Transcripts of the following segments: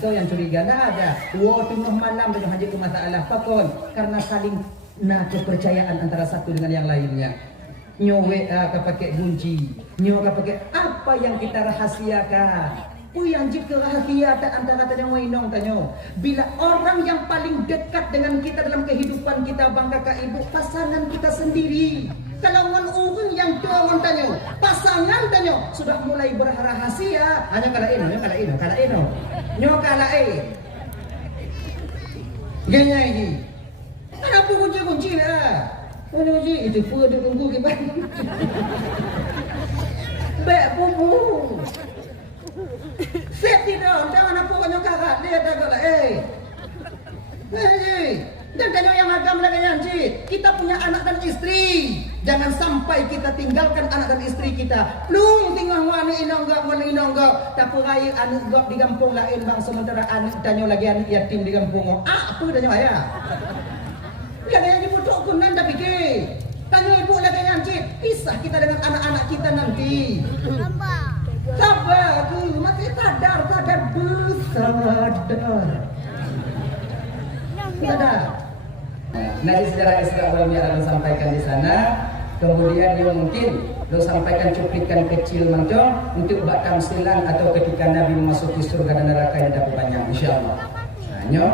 kau yang curiga dah ada. Tengah malam dengan haji ke masalah pakon karena saling kepercayaan antara satu dengan yang lainnya. Nyo WA ka pakai kunci, nyo ka pakai apa yang kita rahasiakan. Yang jika rahasia antara tanya wainong tanyo. Bila orang yang paling dekat dengan kita dalam kehidupan kita bangga ka ibu, pasangan kita sendiri. Kalau orang yang tua tanyo, pasangan tanyo sudah mulai berrahasia, hanya kalain. Nyo kalain. Ganya ini. Kenapa kunci lah? Kunci itu pun dia tunggu kita. Baik bubu. Set tidak, jangan apa kau karat dia dah kala. Dan kau yang agam lagi janji. Kita punya anak dan istri. Jangan sampai kita tinggalkan anak dan istri kita. Belum tinggal wani inonggak. Tapi raya anak gak di kampung lain bang. Sementara anak danyo lagi anak yatim di kampung. Apa danyo ayah? Yang yang dibutuh kunan dah fikir. Tanya ibu lagi janji. Pisah kita dengan anak-anak kita nanti. Sabar, masih sadar bersadar. Nanti sejarah Isra wal Mi'raj sampaikan di sana. Kemudian dia mungkin lo sampaikan cuplikan kecil mancong untuk bak tamsilan atau ketika Nabi memasuki surga dan neraka yang dapat banyak insyaallah. Nyo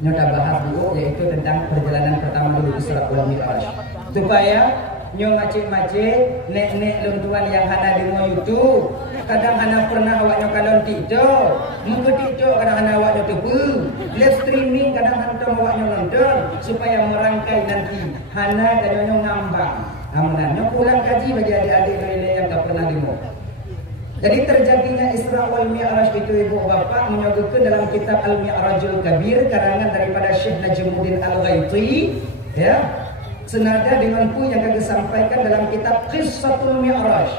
dah bahas dulu yaitu tentang perjalanan pertama dulu Isra wal Mi'raj. Supaya nyo macik-macik nek-nek luntuan yang hana di YouTube. Kadang hana pernah awaknya kalon TikTok. Muka TikTok kadang hana awaknya tebu. Live streaming kadang hantam awaknya nonton supaya merangkai nanti hana dan nyo ngambang. Amanannya pulang kaji bagi adik-adik lainnya yang tak pernah demo. Jadi terjadinya Isra wal Mi'raj itu ibu bapak menyebutkan dalam kitab Al-Mi'rajul Kabir karangan daripada Syekh Najmuddin Al-Ghaiti ya. Senada dengan yang kami sampaikan dalam kitab Qissatul Mi'raj.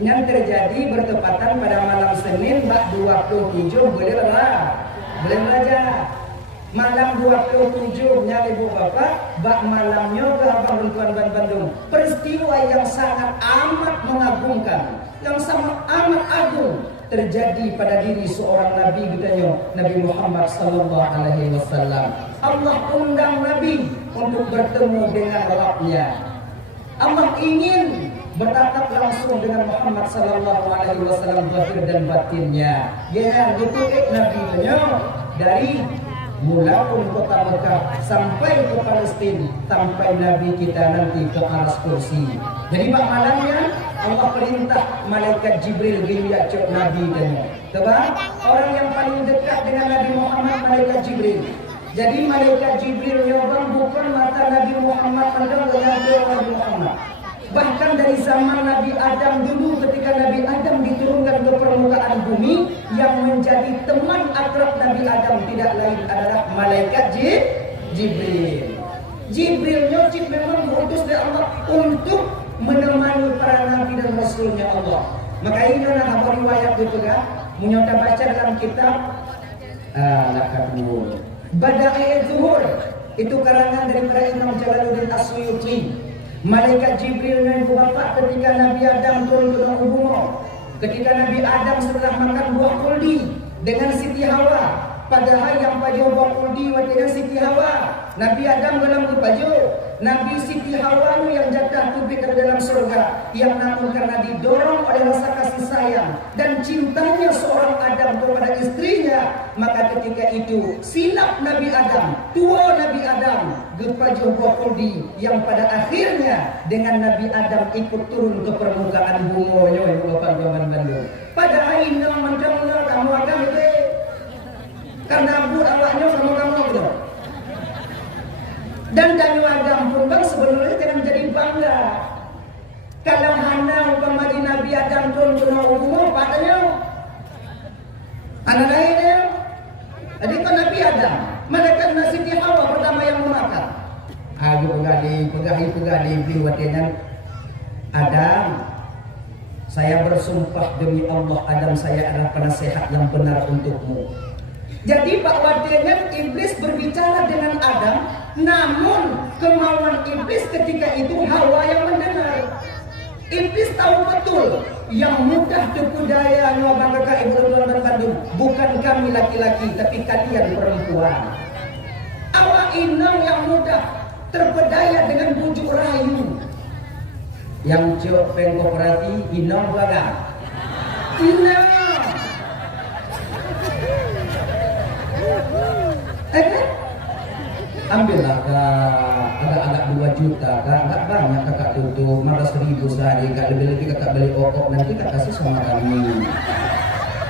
Yang terjadi bertepatan pada malam Senin bak 27 boleh belajar. Malam 27 nya ibu bapak bak malamnya ke abang Runtuan Bandung. Peristiwa yang sangat amat mengagumkan, yang sangat amat agung terjadi pada diri seorang nabi katanya Nabi Muhammad sallallahu alaihi wasallam. Allah undang nabi untuk bertemu dengan Rabbnya. Allah ingin bertatap langsung dengan Muhammad sallallahu alaihi wasallam zahir dan batinnya. Ya, itu nabi-nya dari mula pun kota Mekah sampai ke Palestina, sampai nabi kita nanti ke aras kursi. Jadi bak malamnya Allah perintah malaikat Jibril giliat cok nabi tanya. Sebab orang yang paling dekat dengan Nabi Muhammad malaikat Jibril. Jadi malaikat Jibril nyobang bukan mata Nabi Muhammad pandang dengan Nabi Muhammad. Bahkan dari zaman Nabi Adam dulu ketika Nabi Adam diturunkan ke permukaan bumi, yang menjadi teman akrab Nabi Adam tidak lain adalah malaikat Jibril. Jibril nyocit memang diutus oleh Allah untuk menemani para nabi dan rasulnya Allah. Maka ini adalah riwayat juga menyota baca dalam kitab Al-Kabir. Bada'i Zuhur itu karangan daripada Imam Jalaluddin As-Suyuti. Malaikat Jibril dan ibu bapak ketika Nabi Adam turun ke bumi. Ketika Nabi Adam setelah makan buah kuldi dengan Siti Hawa, padahal yang pajo buah kuldi dengan Siti Hawa, Nabi Adam dalam pajo, Nabi Siti Hawa yang jatuh tubik ke dalam surga, yang namun karena didorong oleh rasa kasih sayang dan cintanya seorang Adam kepada istrinya, maka ketika itu silap Nabi Adam, tua Nabi Adam, gepajo buah kuldi yang pada akhirnya dengan Nabi Adam ikut turun ke permukaan bumi yang bapak Bandung. Pada akhirnya macamnya kamu akan itu karena bu awaknya sama kamu gitu. Dan Danyu Agam pun bang sebenarnya tidak menjadi bangga. Kalau hana umpama di Nabi Adam turun ke umum, padanya anak lainnya. Jadi kan Nabi Adam, mereka Siti Hawa pertama yang memakan. Aku pegali biwatinan Adam. Saya bersumpah demi Allah, Adam saya adalah penasehat yang benar untukmu. Jadi Pak Wadinya iblis berbicara dengan Adam, namun kemauan iblis ketika itu Hawa yang mendengar. Iblis tahu betul yang mudah tipu daya nyuabang kakak ibu dan Bandung bukan kami laki-laki tapi kalian perempuan. Awak inang yang mudah terpedaya dengan bujuk rayu. Yang cok pengkoperasi inang belakang. Inang. Ambillah agak 2 juta, agak banyak kakak tutup 15.000 sehari, agak lebih-lebih kakak beli okok nanti kakak kasih sama kami.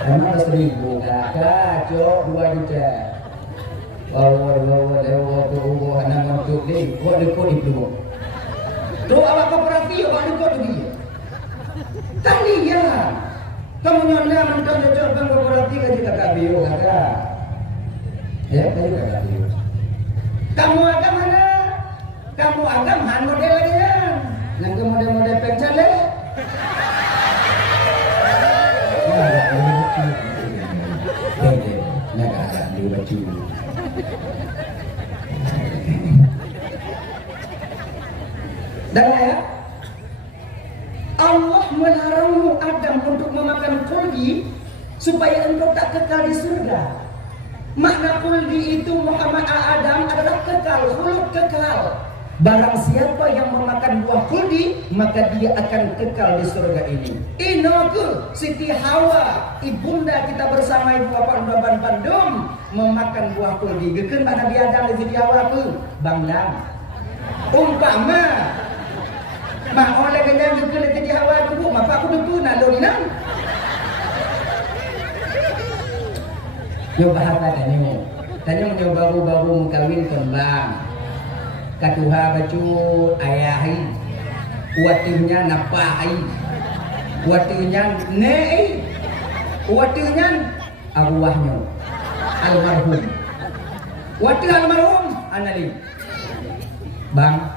15.000 kakak, cok 2 juta. Wow, anak untuk ni, buat rekod itu. Tu awak kooperatif, awak rekod tu dia. Kalian, kamu nyonda mencoba bang kooperatif aja kakak bio kakak. Ya, kayu kakak bio. Kamu agam mana? Kamu agam han model lagi kan? Nang ke model-model pencale. Wah, ini lucu. Bede, naga di baju. Dan ya, Allah melarangmu Adam untuk memakan kuldi supaya engkau tak kekal di surga. Makna kuldi itu Muhammad Adam adalah kekal, khulud kekal. Barang siapa yang memakan buah kuldi, maka dia akan kekal di surga ini. Inoku Siti Hawa, ibunda kita bersama ibu bapak Ndaban Bandung memakan buah kuldi. Geken tak Nabi Adam di Siti Hawa apa? Banglang. Umpama mak oleh kenyang geken di Siti Hawa tu, maka aku tu nalurinan. Yo bahasa tanya baru kawin kembang. Katuha baju ayahi, watunya napai, watunya nei, watunya arwahnya almarhum. Watu almarhum anali. Bang,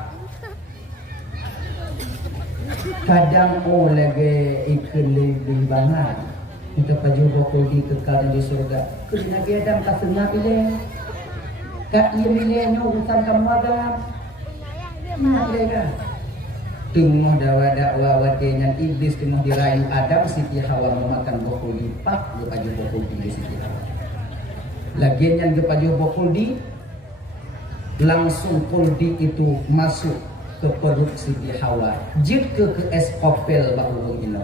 kadang lagi ikut lebih banget. Kita paju bokol di kekal di surga. Kena dia Adam tak senang pilih. Kak ia milihnya urusan kamu agam. Mereka tengah dakwa watinya iblis tengah dirayu Adam Siti Hawa memakan bokol di pak dia paju bokol di Siti Hawa. Lagian yang dia paju bokol di langsung kuldi itu masuk ke perut Siti Hawa. Jika ke eskopel bahu ini.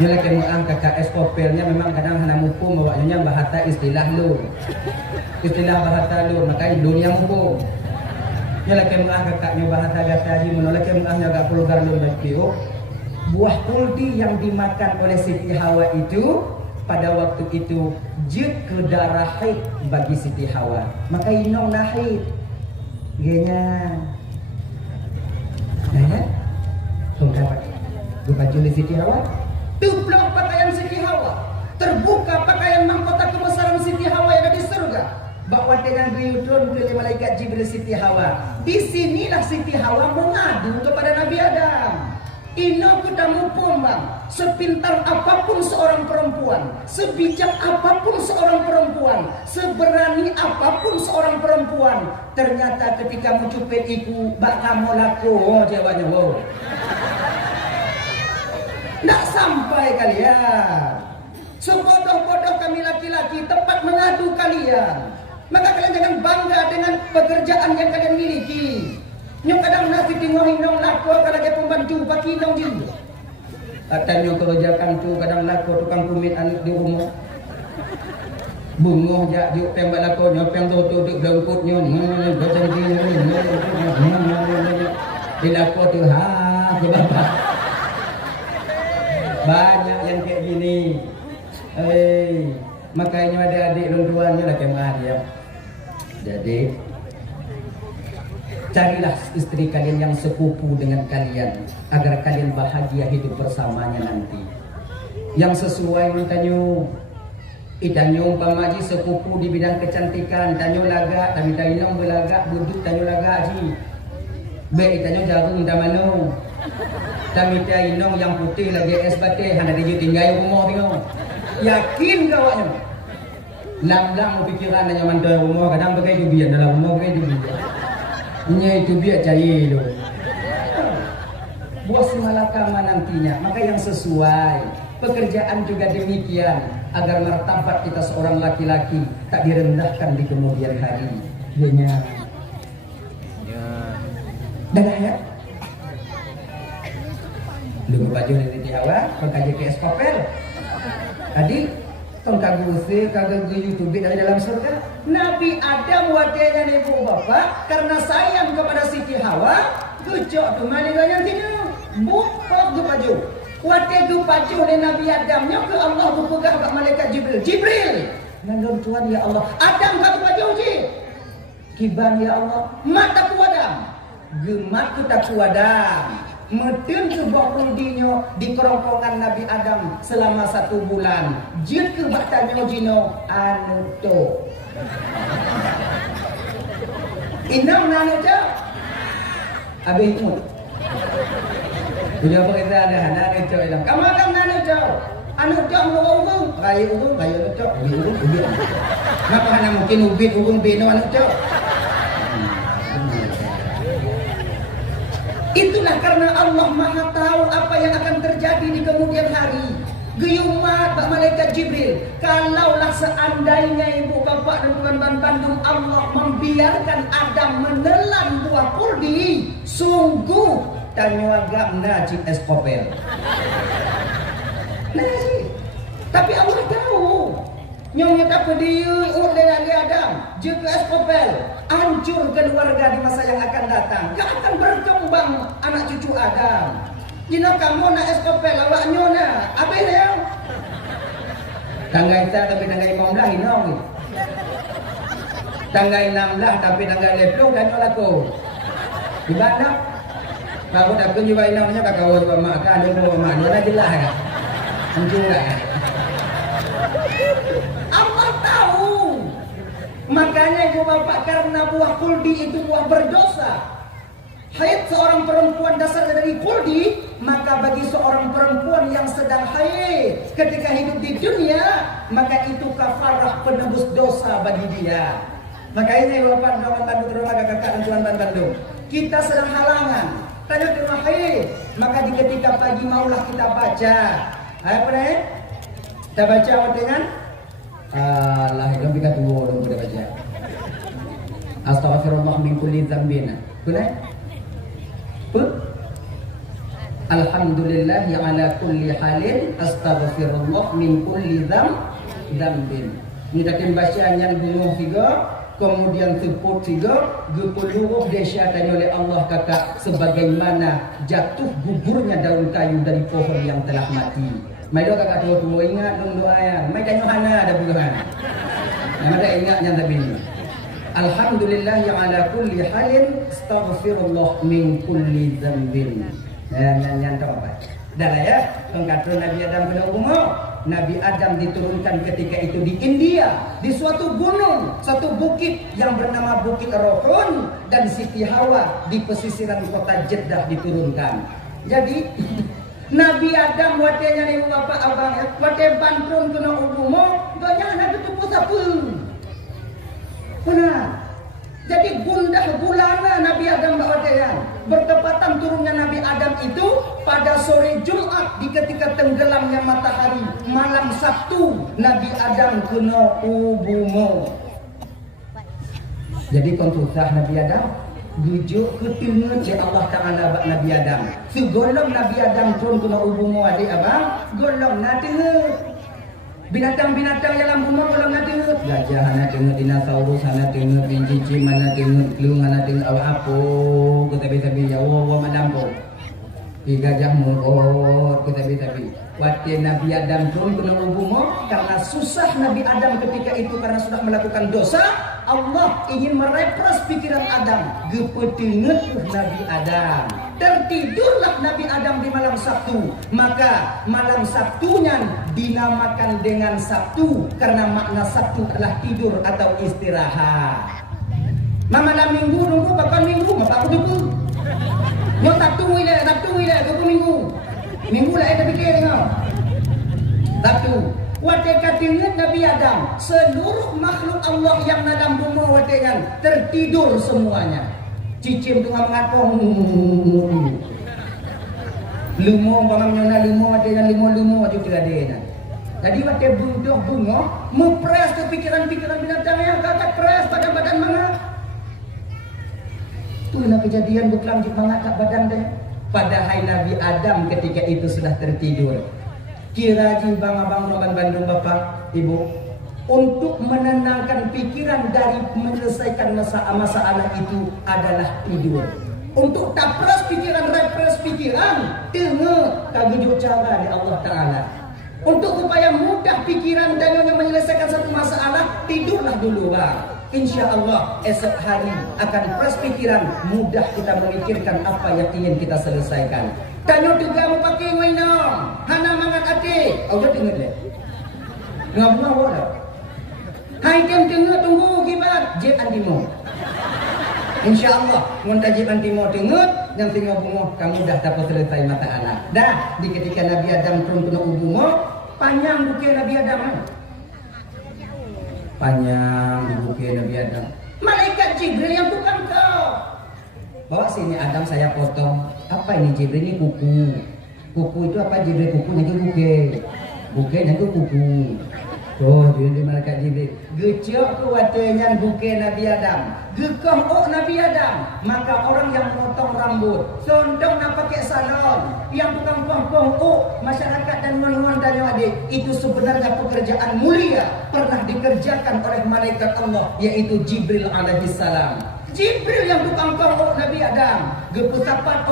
Bila kemudian kakak eskopelnya memang kadang hana hukum bawanya bahasa istilah lu. Istilah bahasa lu maka dunia hukum. Bila kemudian kakaknya bahasa gataji menolak kemudian agak pulugar lu bio. Buah kuldi yang dimakan oleh Siti Hawa itu pada waktu itu jid ke darah haid bagi Siti Hawa. Maka inong nahid. Genya. Nah ya. Tungkap. Baju Siti Hawa. Tublak pakaian Siti Hawa, terbuka pakaian mahkota kebesaran Siti Hawa yang ada di surga. Bawa dengan riudun ke malaikat Jibril Siti Hawa. Disinilah Siti Hawa mengadu kepada Nabi Adam. Ino kudamu pombang, sepintar apapun seorang perempuan, sebijak apapun seorang perempuan, seberani apapun seorang perempuan, ternyata ketika mencupet iku bak kamu laku, jawabnya wow. Nak sampai kalian. Sebodoh-bodoh kami laki-laki tempat mengadu kalian. Maka kalian jangan bangga dengan pekerjaan yang kalian miliki. Nyok kadang nasi tinggal hinong laku kalau dia pembantu pakai hinong juga. Katanya kerjakan tu kadang laku tukang kumit anak di rumah. Bungoh jak juk tembak laku nyopeng tu duduk lengkutnya. Macam gini. Di laku tu bapak. Banyak yang kayak gini. Makanya ada adik lunduannya lah kemah dia. Jadi carilah istri kalian yang sepupu dengan kalian agar kalian bahagia hidup bersamanya nanti. Yang sesuai mentanyo. Itanyo umpamaji sepupu di bidang kecantikan, tanyo lagak, tapi tanyo belagak, buduk tanyo lagak ji. Be itanyo jagung damano. Kami inong yang putih lagi es bate hana dia tinggal rumah tengok. Yakin kawaknya. Lang pikiran hanya mantai rumah kadang pakai dubian dalam rumah pakai dubian. Nya itu biar cari lo. buah simalakama nantinya. Maka yang sesuai, pekerjaan juga demikian, agar martabat kita seorang laki-laki tak direndahkan di kemudian hari. Dunia. Dah ya. Lu baju dari Hawa, pengkaji ke Eskopel. Tadi tong kagusi kagak YouTube dari dalam surga. Nabi Adam watenya ibu bapak karena sayang kepada Siti Hawa, gejok tu malinganya tinu. Bukok tu baju. Wate tu baju dari Nabi Adamnya ke Allah berpegang kat malaikat Jibril. Jibril, nandung Tuhan ya Allah. Adam kat baju ji. Kiban ya Allah. Mat tak Adam. Gemat ku tak Adam. Medun ke buah pundinyo di kerongkongan Nabi Adam selama 1 bulan. Jid ke baktanyo jino anu to. Inam nanu jauh. Habis itu. Punya berita ada anak itu bilang, kamu akan nanu jauh. Anu jauh ngomong, kayu anu jauh, ubin. Ngapa hanya mungkin ubin bino anu jauh. Itulah karena Allah Maha tahu apa yang akan terjadi di kemudian hari. Geyumat Pak Malaikat Jibril, kalaulah seandainya ibu bapak dan teman-teman Bandung Allah membiarkan Adam menelan buah kurdi, sungguh tanyuagam najib Eskopel. Najib. Tapi Allah tahu. Nyonya tak pedih dari Adam, juga Eskopel, hancur keluarga di masa yang akan datang. Gak akan berkembang anak cucu Adam. Jino kamu nak Eskopel, awak nyona, apa ya? Tangga kita tapi tangga 15 inong. Tangga 16 tapi tangga 20 dan laku. Ibadah. Kalau tak kunjung inongnya tak kau buat makan, dia buat makan, dia jelas ya. Hancur lah. Allah tahu. Makanya ibu bapak karena buah kuldi itu buah berdosa. Haid seorang perempuan dasar dari kuldi, maka bagi seorang perempuan yang sedang haid ketika hidup di dunia, maka itu kafarah penebus dosa bagi dia. Makanya ibu bapak dan bantu rumah kakak dan tuan Bandung, kita sedang halangan, tanya ke rumah haid, maka di ketika pagi maulah kita baca. Apa nih? Kita baca dengan Allah itu kita tunggu dong kita baca. Astaghfirullah min kulli dzambin. Boleh? Alhamdulillah ala kulli halin astaghfirullah min kulli dzambin. Ini tadi bacaan yang bingung tiga, kemudian tepuk tiga, gepuluh dahsyat oleh Allah kakak sebagaimana jatuh gugurnya daun kayu dari pohon yang telah mati. Mai do kakak tua ingat dong doa ya. Mai kan Yohana ada bukan. Yang ada ingatnya tapi ini. Alhamdulillah yang ala kulli halin astaghfirullah min kulli dzambin. Yang apa? Dah lah ya, pengkata Nabi Adam pada umur. Nabi Adam diturunkan ketika itu di India, di suatu gunung, satu bukit yang bernama Bukit Rohon, dan Siti Hawa di pesisiran kota Jeddah diturunkan. Jadi Nabi Adam watenya ni bapak abang ya, wate bantrun kena ubumo, banyak nak tutup apa? Benar. Jadi gundah gulana Nabi Adam watenya. Bertepatan turunnya Nabi Adam itu pada sore Jumat di ketika tenggelamnya matahari, malam Sabtu Nabi Adam kena ubumo. Jadi kontusah Nabi Adam bujuk ketilnya je Allah Ta'ala bak Nabi Adam. Si golong Nabi Adam turun kena ubumo adik abang, golong nak tengok. Binatang-binatang yang dalam rumah golong nak tengok. Gajah nak tengok, dinosaurus nak tengok, cincin mana tengok, kelung nak tengok, awak apa? Ketabi-tabi ya, wawa madampo. Di gajah murut, ketabi-tabi. Waktu Nabi Adam turun kena ubumo, karena susah Nabi Adam ketika itu karena sudah melakukan dosa. Allah ingin merepres pikiran Adam. Gepetinget Nabi Adam. Tertidurlah Nabi Adam di malam Sabtu. Maka malam Sabtunya dinamakan dengan Sabtu karena makna Sabtu adalah tidur atau istirahat. Malam Minggu nunggu pakai Minggu, maka aku tunggu. Yo Sabtu wila, aku Minggu. Minggu lah kita fikir tengok. Sabtu. Watekan ingat Nabi Adam, seluruh makhluk Allah yang dalam bumi watekan tertidur semuanya. Cicim tengah mengapung. Lumo bang nyona lumo ada yang lumo juga ada yang. Jadi waktu budak bunga mempres ke pikiran-pikiran binatang yang kakak pres pada badan mana. Tu nak kejadian berkelanjut banget kat badan dia. Padahal Nabi Adam ketika itu sudah tertidur. Kira bang abang roman Bandung bapak ibu untuk menenangkan pikiran dari menyelesaikan masalah itu adalah tidur. Untuk tapras pikiran, repres pikiran, dengar kagujuk cara dari Allah Ta'ala. Untuk supaya mudah pikiran dan menyelesaikan satu masalah, tidurlah dulu bang. Insya Allah esok hari akan fresh pikiran, mudah kita memikirkan apa yang ingin kita selesaikan. Tanya juga mau pakai wainam, hana mangat hati. Awak dengar deh. Ngabung awak. Hai tem dengar tunggu kibat jet antimo. Insya Allah, muntajib antimo dengar yang tinggal bungo kamu dah dapat selesai mata anak. Dah di ketika Nabi Adam turun ke bungo, panjang bukit Nabi Adam. Panjang di bukit Nabi Adam. Malaikat Jibril yang tukang kau. Bawa sini Adam saya potong. Apa ini Jibril ini kuku. Kuku itu apa Jibril kukunya itu bukit. Bukitnya itu kuku. Oh, jadi malaikat Jibril. Gecok kuatnya bukit Nabi Adam. Gekong Nabi Adam. Maka orang yang potong rambut, sondong nak pakai salon, yang tukang pong masyarakat dan nuan-nuan dan adik, itu sebenarnya pekerjaan mulia pernah dikerjakan oleh malaikat Allah, yaitu Jibril alaihissalam. Jibril yang tukang pong Nabi Adam. Gepusapat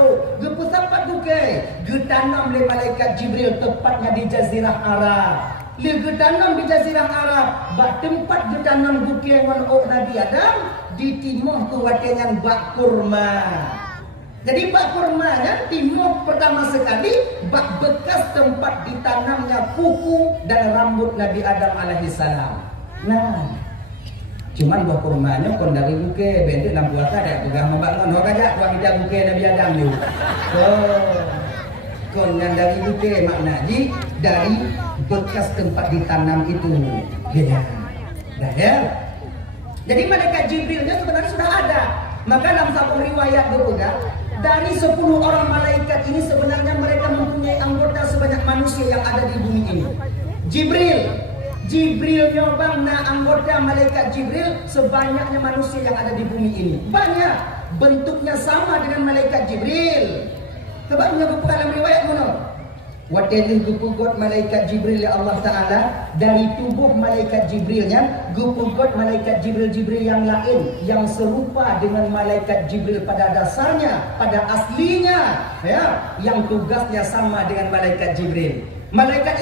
bukit. Getanam oleh malaikat Jibril tepatnya di Jazirah Arab. Getanam di Jazirah Arab, bak tempat getanam bukit Nabi Adam di timur kewatengan bak kurma. Jadi bak kurmanya timur pertama sekali bak bekas tempat ditanamnya kuku dan rambut Nabi Adam alaihissalam. Nah, cuman buah kurmanya kon dari bukit bentuk enam buah ada pegang membangun orang aja buah hidup bukit Nabi Adam tu. Oh, kon yang dari bukit makna dari bekas tempat ditanam itu. Ya, dah ya. Jadi malaikat Jibrilnya sebenarnya sudah ada. Maka dalam satu riwayat berbeda, dari 10 orang malaikat ini sebenarnya mereka mempunyai anggota sebanyak manusia yang ada di bumi ini. Jibril nyobang anggota malaikat Jibril sebanyaknya manusia yang ada di bumi ini. Banyak, bentuknya sama dengan malaikat Jibril. Sebabnya buku dalam riwayat mana? Wadelih gupugot malaikat Jibril ya Allah Ta'ala dari tubuh malaikat Jibrilnya gupugot malaikat Jibril yang lain yang serupa dengan malaikat Jibril pada dasarnya, pada aslinya ya, yang tugasnya sama dengan malaikat Jibril. Malaikat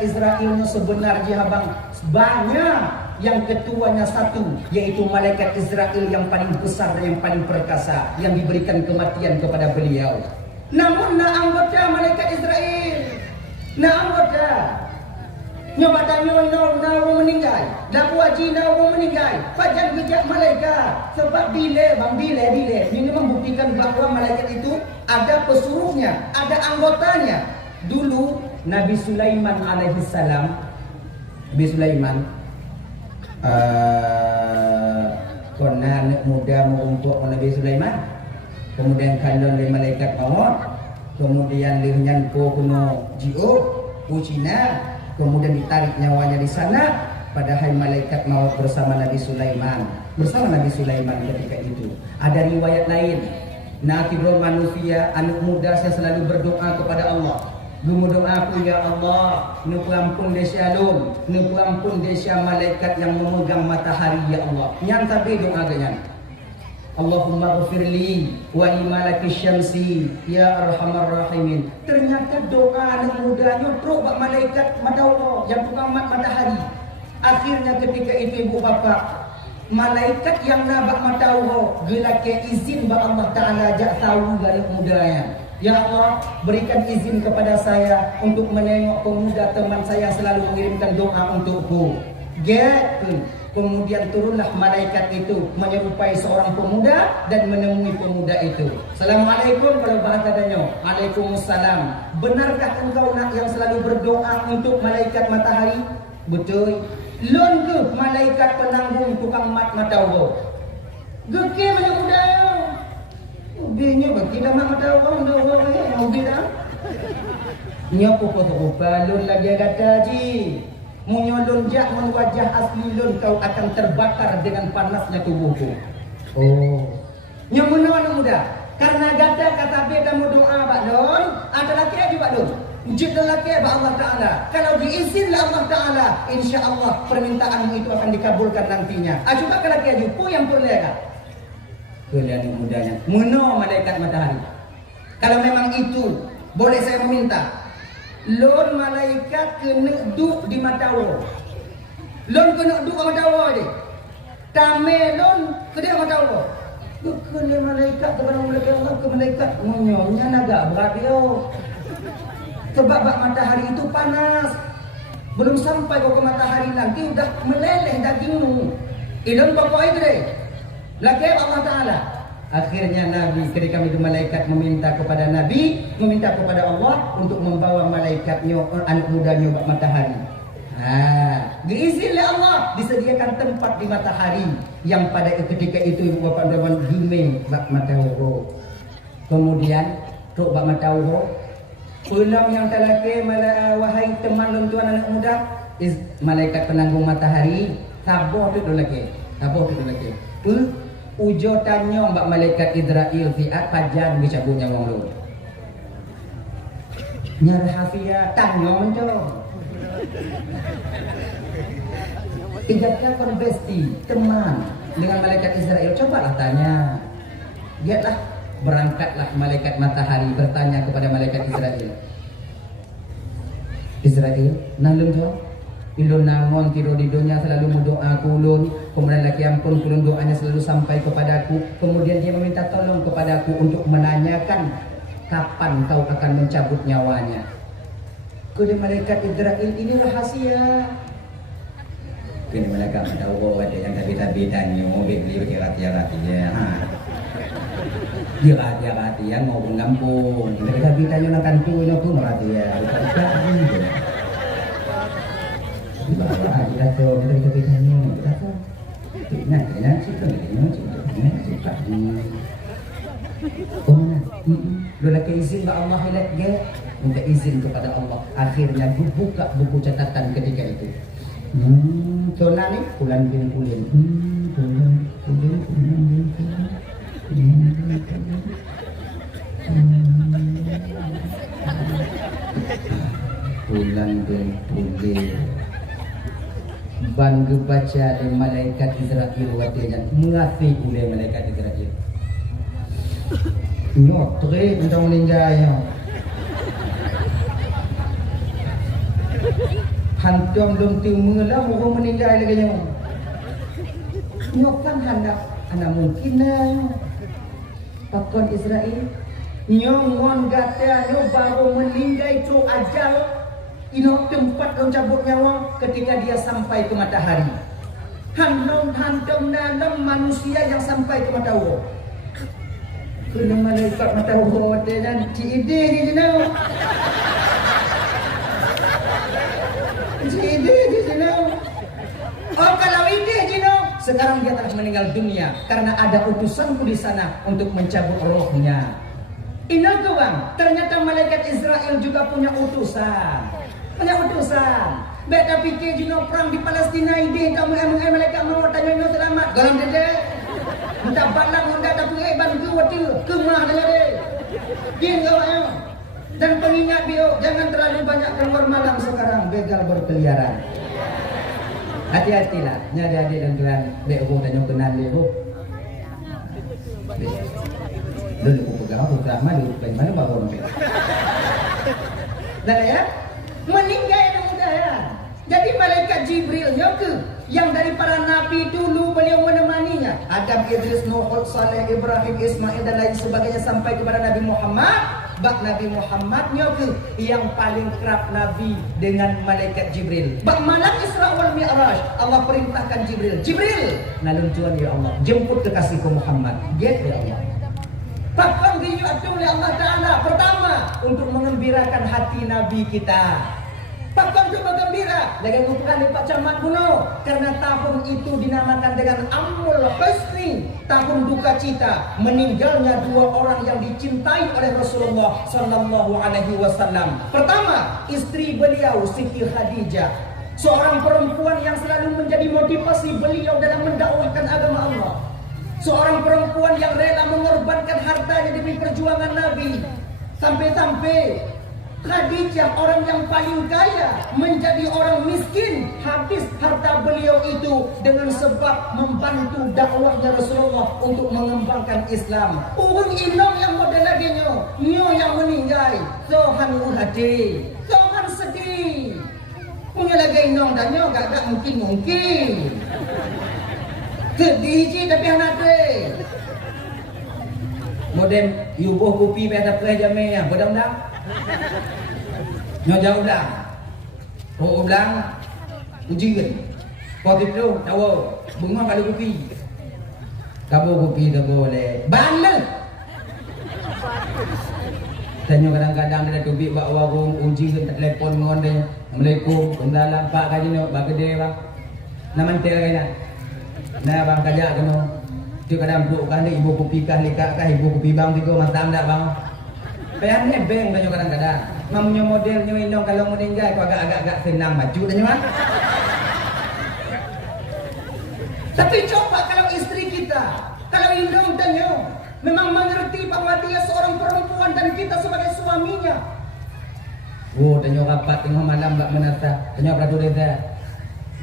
Israelnya sebenarnya abang banyak, yang ketuanya satu, yaitu malaikat Israel yang paling besar dan yang paling perkasa, yang diberikan kematian kepada beliau. Namun anggota malaikat Israel, anggota nyoba tanya orang meninggal, laku haji orang meninggal, pajak gejak malaikat. Sebab bila ini membuktikan bahawa malaikat itu ada pesuruhnya, ada anggotanya. Dulu Nabi Sulaiman alaihissalam, kona anak muda mau untuk Nabi Sulaiman. Kemudian kandung dari malaikat maut, kemudian lirnyan ko kuno jiu, Cina, kemudian ditarik nyawanya di sana. Padahal malaikat maut bersama Nabi Sulaiman ketika itu. Ada riwayat lain, nakibul manusia, anak muda saya selalu berdoa kepada Allah. Gumudoa aku ya Allah, nu ampun desya alun, nu ampun desya malaikat yang memegang matahari ya Allah. Yang tapi doa ganyan. Allahumma ghafirli wa limalaki syamsi ya arhamar rahimin. Ternyata doa anak muda nyotrok bak malaikat madawah yang tukang matahari. Akhirnya ketika itu ibu bapa, malaikat yang nabak madawah gelake izin bak Allah Ta'ala jak tahu anak mudanya. Ya Allah, berikan izin kepada saya untuk menengok pemuda teman saya selalu mengirimkan doa untukku. Kemudian turunlah malaikat itu menyerupai seorang pemuda dan menemui pemuda itu. Assalamualaikum kalau bahasa danyo. Waalaikumsalam. Benarkah engkau nak yang selalu berdoa untuk malaikat matahari? Betul. Lon ke malaikat penanggung tukang matawo. Geke banyak muda. idenya bagi dah mak mata orang dah orang ni mau kita. Nya pokok balon lagi kata ji. Munyolon jak mun wajah asli lon kau akan terbakar dengan panasnya tubuhku. Oh. Nya mun anak muda. Karena kata beda mu doa Pak Don, ada laki aja Pak Don. Jika laki ba Allah Taala. Kalau diizinlah Allah Taala, insya-Allah permintaanmu itu akan dikabulkan nantinya. Coba ke laki aja pu yang perlega. Kalian mudanya. Muno malaikat matahari. Kalau memang itu boleh saya meminta. Lon malaikat kena duk di mata Allah. Lon kena duk di mata Allah je. Tame lon kena mata Allah. Kena malaikat kepada Allah ke malaikat menyonya naga berat dia. Sebab matahari itu panas. Belum sampai ke matahari nanti udah meleleh dagingmu. Ilon pokok itu deh. Laki Allah Taala. Akhirnya Nabi ketika itu malaikat meminta kepada Nabi, meminta kepada Allah untuk membawa malaikatnya anak mudanya bak matahari. Diizinkan Allah disediakan tempat di matahari yang pada ketika itu Bapak Dawan Gime bak matahari. Kemudian tok bak matahari, pulang yang telake wahai teman tuan anak muda, malaikat penanggung matahari, sabar tu lagi, sabar tu lagi. Ujo tanya mbak malaikat Israel fiat pajan bisa punya wong lu. Nyar hafia tanya menco. Ijatnya konvesti teman dengan malaikat Israel, cobalah tanya. Lihatlah, berangkatlah malaikat matahari bertanya kepada malaikat Israel. Israel, nalung jo. Ilun nangon tidur di dunia selalu mendoa kulun, kemudian laki ampun kulun doanya selalu sampai kepadaku. Kemudian dia meminta tolong kepadaku untuk menanyakan kapan kau akan mencabut nyawanya. Kode malaikat Israel ini rahasia. Kini malaikat tahu bahwa ada yang tapi-tapi mobil beli rahasia-rahasia. Dia rahasia mau mengampung. Tapi-tapi nak kantu itu pun rahasia. Bawa kita tahu kita tanya kita tahu kita nak cerita cerita lu lagi izin ke Allah lagi minta izin kepada Allah, akhirnya buka buku catatan ketika itu. Tona ni pulan bangga baca dari malaikat Israel watinya mengafi oleh malaikat Israel. Notre untuk meninggalnya. Hantum belum timulah mau meninggal lagi nya. Nyokan hendak anak mungkin pakon Israel. Nyongon gata nyo baru meninggal itu ajal. Ino tempat kau cabut nyawa ketika dia sampai ke matahari. Hantum nanam manusia yang sampai ke matahari. Kena malaikat matahari dan ide ni jenau. Ide ni jenau. Oh kalau ide jenau, sekarang dia telah meninggal dunia karena ada utusanku di sana untuk mencabut rohnya. Ino kawan, ternyata malaikat Israel juga punya utusan. Beta fikir jino perang di Palestina ini kamu malaikat mau tanya selamat. Garam dede. Minta balang honda tapi bantu watil kemah dede. Din kawan. Dan pengingat bio jangan terlalu banyak keluar malam sekarang, begal berkeliaran. Hati-hatilah, nyari adik dan Tuhan. Beko tanya kenal beko. Dulu aku pegang aku drama dulu mana baru sampai. Dah ya? Meninggal yang muda ya. Jadi malaikat Jibril yang dari para nabi dulu beliau menemaninya. Adam, Idris, Nuh, Saleh, Ibrahim, Ismail dan lain sebagainya sampai kepada Nabi Muhammad. Bak Nabi Muhammad yang paling kerap Nabi dengan malaikat Jibril. Bak malam Isra wal Mi'raj Allah perintahkan Jibril nalun tuan ya Allah jemput kekasihku Muhammad. Get ya Allah. Bahkan diatur oleh Allah Ta'ala pertama untuk mengembirakan hati Nabi kita. Pakon tu bergembira. Lagi bukan di Pak Camat Buno. Karena tahun itu dinamakan dengan Amul Husni, tahun duka cita, meninggalnya dua orang yang dicintai oleh Rasulullah sallallahu alaihi wasallam. Pertama, istri beliau Siti Khadijah, seorang perempuan yang selalu menjadi motivasi beliau dalam mendakwahkan agama Allah. Seorang perempuan yang rela mengorbankan hartanya demi perjuangan Nabi. Sampai-sampai Khadijah, orang yang paling kaya, menjadi orang miskin. Habis harta beliau itu dengan sebab membantu dakwahnya Rasulullah untuk mengembangkan Islam. Urung inong yang model lagi nyo yang meninggal. Tuhan hati, Tuhan sedih. Punya lagi inong dan nyo gak mungkin. Sedih je tapi anak tu. Modem yubuh kopi pada kerja jamnya, bedang-bedang. Nyo jauh belang. Roh belang ujian. Kau tu tahu bunga kalau kopi. Kabo kopi tak boleh. Bandel. Tanya kadang-kadang dia tubik buat warung ujian telefon ngon dia. Assalamualaikum. Kumdalam pak kaji no bagi dia bang. Naman tel kaya. Nah bang kajak keno. Tu kadang buat kan ibu kopi kah likak kah ibu kopi bang tiga matang dak bang. Pean ni beng tanya kadang-kadang. Mamunya modelnya indong kalau meninggal kau agak-agak senang maju tanya bang. Tapi coba kalau istri kita, kalau indong tanya, memang mengerti bahwa dia seorang perempuan dan kita sebagai suaminya. Oh, tanya rapat tengah malam bak menata. Tanya peratu dia.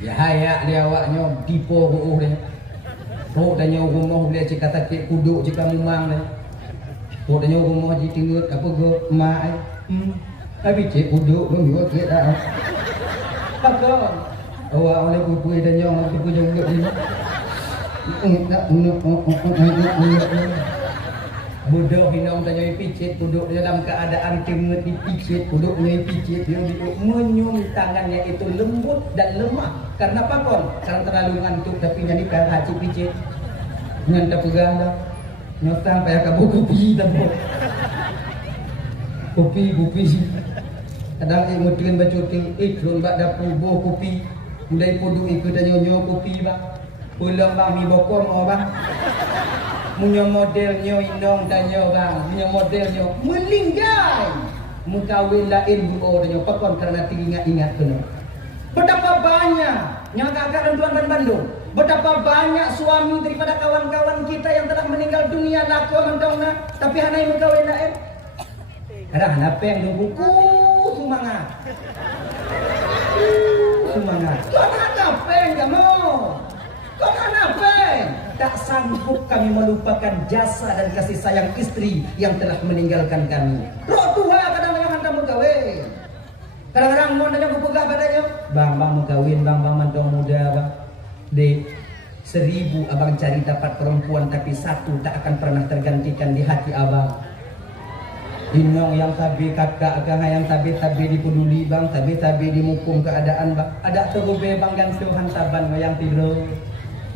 Ya hayak dia awaknya tipu ruuh dia. Oh, tanya rumah boleh cakap sakit kuduk jika memang dia. Oh, tanya rumah ji tinggut apa go mak ai. Tapi cik kuduk pun juga kira. Pakon. Awak oleh pupui dan yang aku punya juga ni. Bodoh hinong tanya picit duduk dalam keadaan kemet dipicit duduknya picit dia duduk menyum tangannya itu lembut dan lemah karena pakon karena terlalu ngantuk tapi jadi haji picit ngantuk pegang dah nyotang payah kabu kopi tambah kopi sih kadang mutuin bacutin ikhlon bak dapur boh kopi mulai poduk ikut dan nyonya kopi bang pulang bang mi bokor mau bang punya modelnya indong tanya bang punya modelnya meninggal mengkawin lain buo tanya pakon karena ingat kena betapa banyak yang agak tuan dan Bandung betapa banyak suami daripada kawan-kawan kita yang telah meninggal dunia laku mendongna tapi hanai mengkawin lain kadang apa yang nunggu semangat tuan apa yang kamu tuan apa tak sanggup kami melupakan jasa dan kasih sayang istri yang telah meninggalkan kami. Roh Tuhan kadang-kadang hantar mengkawin. Kadang-kadang mau nanya kupegah padanya. Bang mengkawin, bang mantong muda bang. Dek, 1000 abang cari dapat perempuan tapi satu tak akan pernah tergantikan di hati abang. Inong yang tabi kakak kah yang tabi dipeduli bang, tabi dimukum keadaan bang. Ada tergobe bang yang Tuhan taban yang tidur.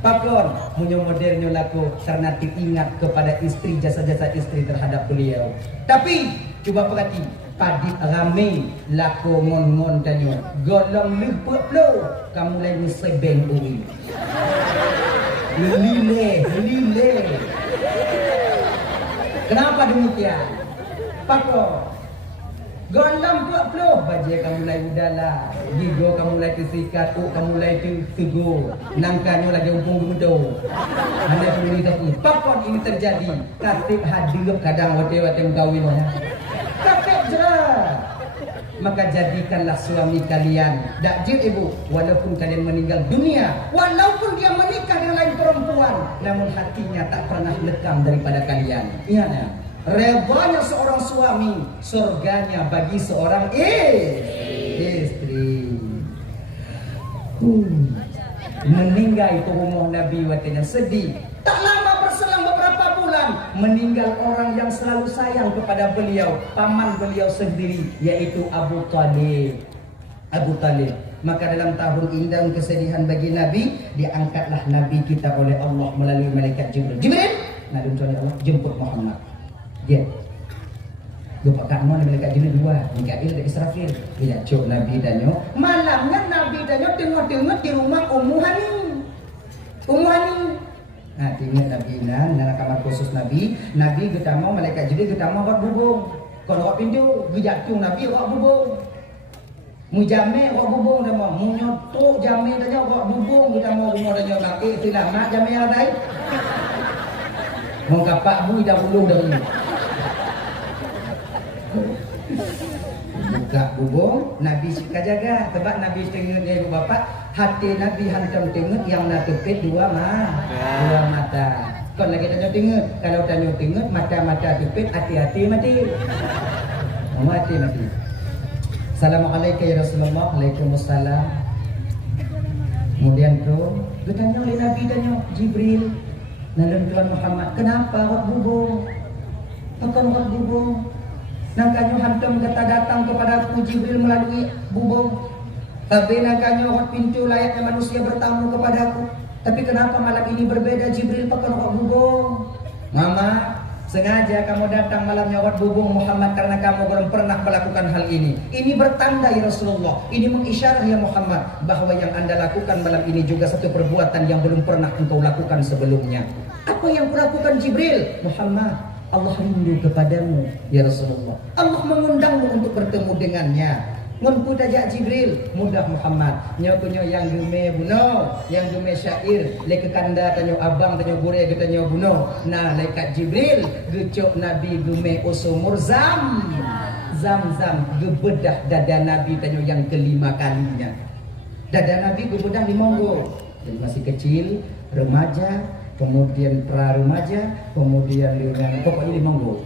Pakon punya modelnya laku karena teringat kepada istri jasa-jasa istri terhadap beliau. Tapi cuba perhati padit rame laku ngon-ngon tanya golong lupuk plo kamu lagi sebeng uri. Lile. Kenapa demikian? Pakon Gondam buat peluh bajai kamu mulai udahlah. Gigo kamu mulai tersikat, kamu mulai tegur. Nangkanya lagi umpung gemedo. Anda perlu ditahu. Pakon ini terjadi. Katib hadir kadang wate-wate mengkawin. Katib jelas. Maka jadikanlah suami kalian. Dakjir ibu, walaupun kalian meninggal dunia, walaupun dia menikah dengan lain perempuan, namun hatinya tak pernah lekang daripada kalian. Ingatnya. Redanya seorang suami, surganya bagi seorang istri. Meninggal itu rumah Nabi watanya sedih. Tak lama berselang beberapa bulan, meninggal orang yang selalu sayang kepada beliau, paman beliau sendiri, yaitu Abu Talib. Maka dalam tahun ini dalam kesedihan bagi Nabi, diangkatlah Nabi kita oleh Allah melalui malaikat Jibril. Nabi Allah jemput Muhammad. Ya. Lupa kat mana malaikat Jibril dua, Mikail dan Israfil. Dia cok Nabi danyo. Malamnya Nabi danyo tengok-tengok di rumah Ummu Hanim. Ummu Hanim. Nah, tinggal Nabi nan dalam kamar khusus Nabi. Nabi ketemu malaikat Jibril ketemu buat bubung. Kalau buat pintu, jatuh Nabi buat bubung. Mu jame buat bubung dah mau. Mu nyotok jame danyo buat bubung kita mau rumah danyo nak selamat jame ada. Mau kapak bui dah bulu dah ni. Buka bubung, Nabi suka jaga. Sebab Nabi tengok dia ibu bapa, hati Nabi hantam tengok yang nak tepit dua mata. Kau lagi tengok, kalau tengok mata-mata tepit, hati-hati mati. Mati. Assalamualaikum ya Rasulullah. Waalaikumsalam. Kemudian tu, dia tanya oleh Nabi tanya Jibril, Nabi Tuhan Muhammad, kenapa buat bubung? Bukan buat bubung. Nakanya hantam kata datang kepada aku Jibril melalui bubung. Tapi nakanya buat pintu layaknya manusia bertamu kepada aku. Tapi kenapa malam ini berbeda Jibril pakai buat bubung? Mama, sengaja kamu datang malamnya buat bubung Muhammad karena kamu belum pernah melakukan hal ini. Ini bertanda ya Rasulullah. Ini mengisyarat ya Muhammad bahwa yang anda lakukan malam ini juga satu perbuatan yang belum pernah engkau lakukan sebelumnya. Apa yang kulakukan Jibril? Muhammad, Allah rindu kepadamu ya Rasulullah. Allah mengundangmu untuk bertemu dengannya. Ngonku tajak Jibril, mudah Muhammad. Nyokunyo yang gume buno, yang gume syair, leke kanda tanyo abang tanyo gure tanyo buno. Nah, lekat Jibril gecok Nabi gume usumur zam. Gebedah dada Nabi tanyo yang kelima kalinya. Dada Nabi gebedah di monggo. Jadi masih kecil, remaja, kemudian pra remaja, kemudian pokoknya di monggo.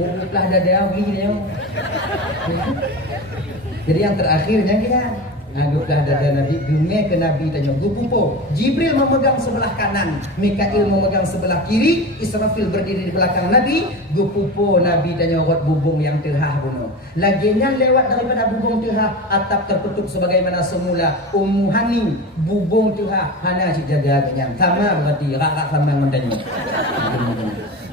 Dengar bukulah dada dia. Jadi yang terakhirnya kita anggaplah dada Nabi, dunia ke Nabi tanya gupupo. Jibril memegang sebelah kanan, Mikail memegang sebelah kiri, Israfil berdiri di belakang Nabi. Gupupo Nabi tanya buat bubung yang terhah bunuh. Laginya lewat daripada bubung terhah, atap tertutup sebagaimana semula. Ummu Hanim bubung terhah hana cik jaga kenyang. Sama berarti rak sama mendanyu.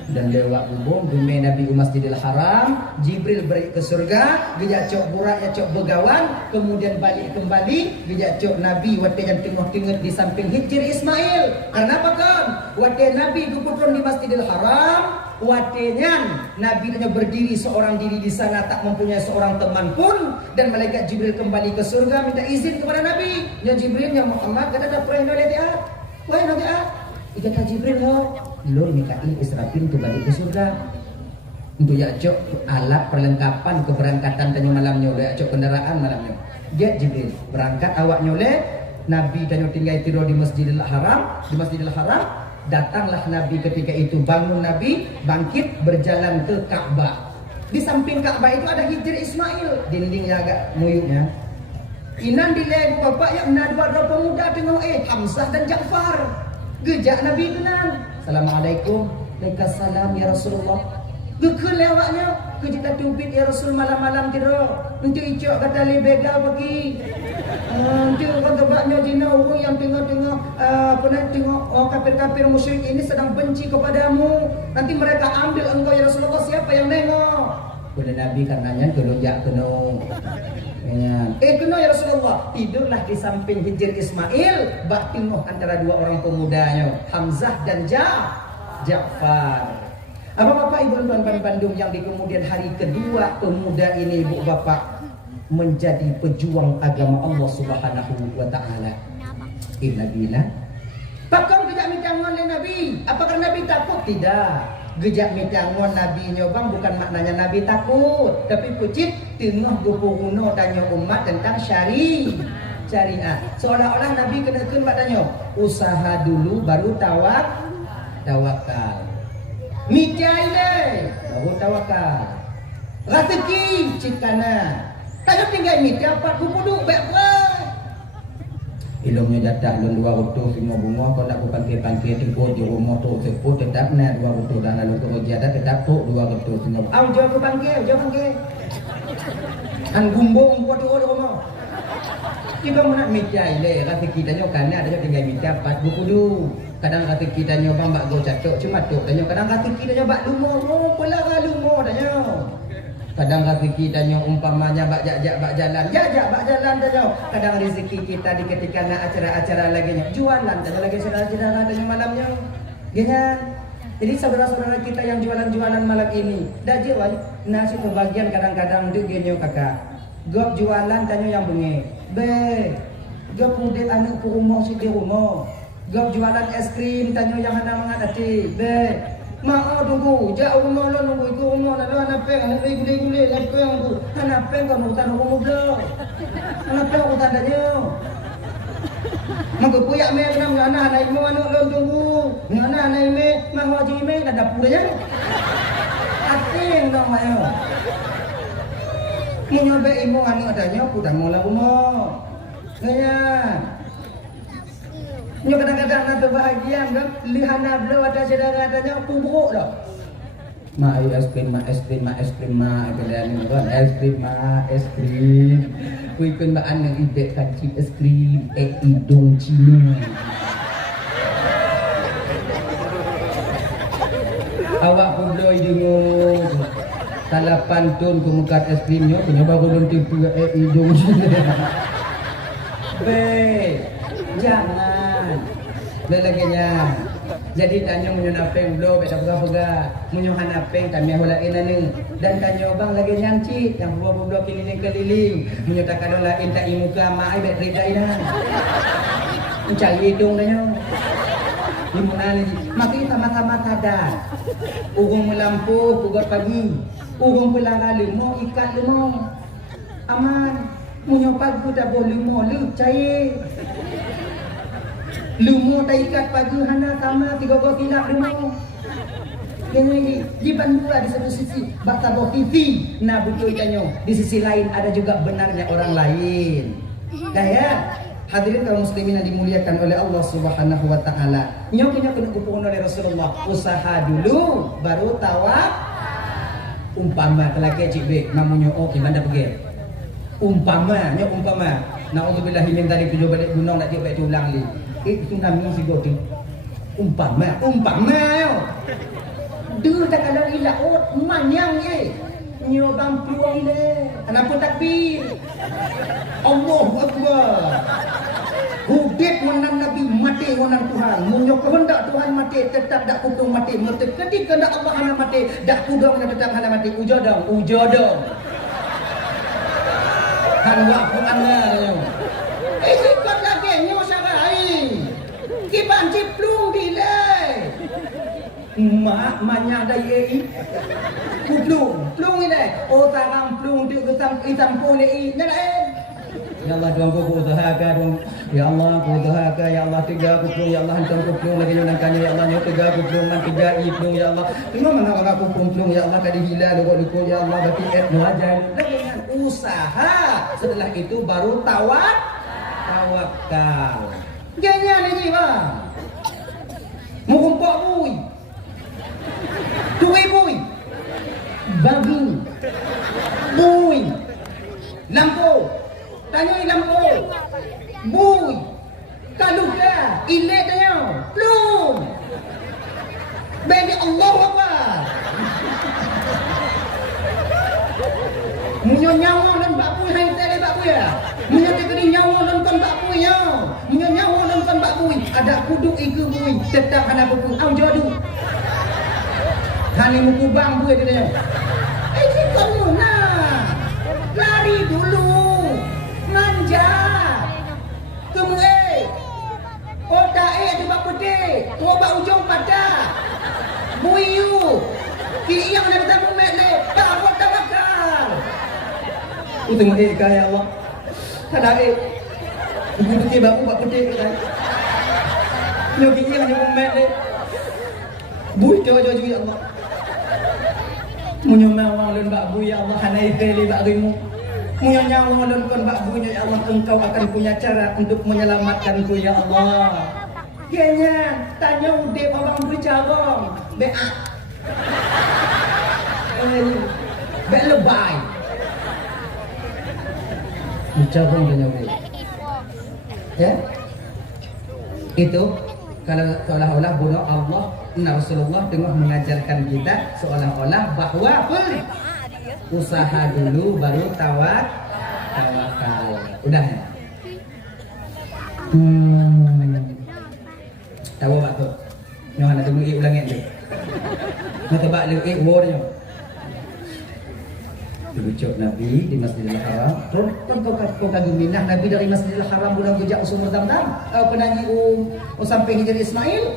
Dan lewat bubung dume Nabi Masjidil Haram, Jibril balik ke surga, dia cok burak ya cok begawan, kemudian balik kembali, dia cok Nabi wate yang tengok-tengok di samping Hijr Ismail. Kenapa kan? Wate Nabi kuputron di Masjidil Haram, watenya Nabi hanya berdiri seorang diri di sana, tak mempunyai seorang teman pun, dan malaikat Jibril kembali ke surga minta izin kepada Nabi. Ya Jibril, ya Muhammad, kata dah pernah lihat. Wahai Nabi, kata Jibril, Lur Mikail Israfil itu balik ke surga untuk yakcok alat perlengkapan keberangkatan tanya malamnya oleh yakcok kendaraan malamnya. Dia Jibril berangkat awaknya oleh Nabi tanya tinggal tidur di Masjidil Haram. Di Masjidil Haram datanglah Nabi ketika itu, bangun Nabi, bangkit berjalan ke Ka'bah. Di samping Ka'bah itu ada Hijr Ismail, dindingnya agak muyuknya. Inan dileh bapak yang dua pemuda tengok Hamzah dan Ja'far. Gejak Nabi kenan. Assalamualaikum. Waalaikumsalam ya Rasulullah. Gekul lewatnya kejita tubit ya Rasul malam-malam tidur. Untuk icok kata lebega bagi. Nanti orang tebaknya jina orang yang tengok-tengok pernah tengok kafir-kafir musyrik ini sedang benci kepadamu. Nanti mereka ambil engkau ya Rasulullah, siapa yang nengok? Kuda Nabi karenanya kelonjak keno. Kena ya Rasulullah. Tidurlah di samping Hijr Ismail, bak tengok antara dua orang pemudanya, Hamzah dan Ja'far. Apa bapak ibu dan Bandung yang di kemudian hari kedua pemuda ini ibu bapak menjadi pejuang agama Allah Subhanahu wa taala. Bila pakam tidak mintangon oleh Nabi. Apakah Nabi takut? Tidak. Gejak mintangon Nabi nyobang bukan maknanya Nabi takut, tapi kucit tengah gupuno tanya umat tentang syariat. Seolah-olah Nabi kena tanya usaha dulu baru tawakal. Mijai baru tawakal. Rezeki cikana. Tanya tinggal mita 40 baik. Ilmunya jatah lun 2 waktu semua bunga kau nak pangkil-pangkil tengkut di rumah tu seput tetap nak 2 waktu dan lalu kerja ada tetap tu 2 waktu semua. Jauh ke pangkil. An gumbung buat tu rumah. Juga nak mijai le, kata kita nyo kana ada tinggal mijai pat buku du. Kadang kata kita nyo bang bak go catok cuma tok tanya kadang kata kita nyo bak lumo, oh pula lumo tanya. Kadang kata kita nyo umpamanya bak jak bak jalan, bak jalan tanya. Kadang rezeki kita di ketika nak acara-acara lagi nyo jualan tanya lagi saudara-saudara tanya malamnya. Ganyan. Jadi saudara-saudara kita yang jualan-jualan malam ini, dah jual nasi kebagian kadang-kadang tu genyo kakak. Gop jualan tanya yang bengi. Be, gop mudet anak ke rumah si di rumah. Gop jualan es krim tanya yang hana mangat hati. Be, mau tunggu, jak rumah lo nunggu ikut rumah nak anak peng, anak gule-gule, anak peng tu. Anak peng kau nutan rumah belum. Anak peng utan tanya. Mangko puyak me kena anak imo anak lo tunggu. Anak ime mang haji ime nak dapur dia. Ating dong ayo. Menyobe imo anak tanya aku dah mula rumah. Gaya. Nyo kadang-kadang nak bahagia kan lihana beliau ada saudara tanya kuburuk dah. Ma es krim kalian kan es krim. Kui kun ba an yang ide kancing es krim hidung Cina. Awak puloi dengung. Salah pantun ku mukat es krimnya punya baru luntik juga hidung Cina. Be, jangan. Lelaginya. Jadi tanya munyo napeng blo beda pega munyo hanapeng kami holain anu dan tanya bang lagi nyanci yang blo keliling munyo takado lain tak imuka ma ai bet rida ina mencari hidung tanya limunan maki sama-sama kadar ugong melampu pugot pagi ugong pelanga limo ikat limo aman munyo pagi tak boleh limo lu cair lumo tak ikat pagi hana sama 3 tilap lumo. Yang lagi di Bandura di satu sisi Batabo TV. Nah betul tanya di sisi lain ada juga benarnya orang lain. Daya hadirin kaum muslimin yang dimuliakan oleh Allah Subhanahu wa taala. Nyokinya kena kupung oleh Rasulullah. Usaha dulu baru tawak. Umpama telaki cik namanya gimana pergi? Umpama. Nauzubillahi min dzalik tujuh balik gunung nak dia ulang li. Itu namanya si goti. Umpama yo. Dia tak kalau ilaut manyang ye. Nyobang peluang le. Kenapa takbir? Allahu Akbar. Hudib menang Nabi mati menang Tuhan. Munyo kehendak Tuhan mati tetap dak kudung mati. Merti ketika dak Allah hana mati dak kudung tetap hana mati. Ujodong. Han waktu anda yo. Ikut lagi nyo sarai. Kiban ciplung dilai. Mak manya dai plung ini. Oh tarang plung tu hitam pulei. Ya Allah doang ku usahakan dong. Ya Allah ku usahakan ya Allah 3 kuplung ya Allah hantam kuplung lagi nangkanya ya Allah nyo 3 kuplung man 3 iplung ya Allah. Tino mana aku kuplung ya Allah kadi hilal luko ya Allah berarti wajan. Dengan usaha setelah itu baru tawakal. Ganyan ini bang. Mukumpok bui. Tuwi bui. Babi. Bui. Lampu. Tanya lampu. Bui. Kaluka. Ilet tanya. Plum. Baby Allah apa? Munyo nyawa dan bakpui hai tele bakpui ya. Munyo tegeri nyawa dan kon bakpui ya. Munyo nyawa dan kon bakpui. Ada kuduk iku bui tetap hana buku. Au jodu. Hani muku bang bui dia. Kamu nah. Lari dulu. Manja. Kamu otak tu bak putih. Coba ujung pada. Buiyu. Kiyang nak bertemu mek le. Tak tawakal. Ku tengok ya Allah. Tak ada ibu putih baku bak putih kan. Nyo kiyang nyo mek le. Bui jojo ya Allah. Munyo mawang lun bak bui ya Allah hanai tele bak rimu. Munyo nyawang lun kon bak bui ya Allah engkau akan punya cara untuk menyelamatkanku ya Allah. Kayaknya tanya udah abang beri cabang. Be lebay. Cabang tanya udah. Ya, itu kalau seolah-olah bunuh Allah, Rasulullah tengah mengajarkan kita seolah-olah bahwa usaha dulu baru tawakal. Udah ya? Tahu tak tu? Nyoh nak tunggu ulangin tu. Nak tebak lagi warnya. Dibujuk Nabi di Masjidil Haram. Kan kau kagum minah Nabi dari Masjidil Haram bulan gejak usumur Damdam. Penanyi sampai Hijri Ismail.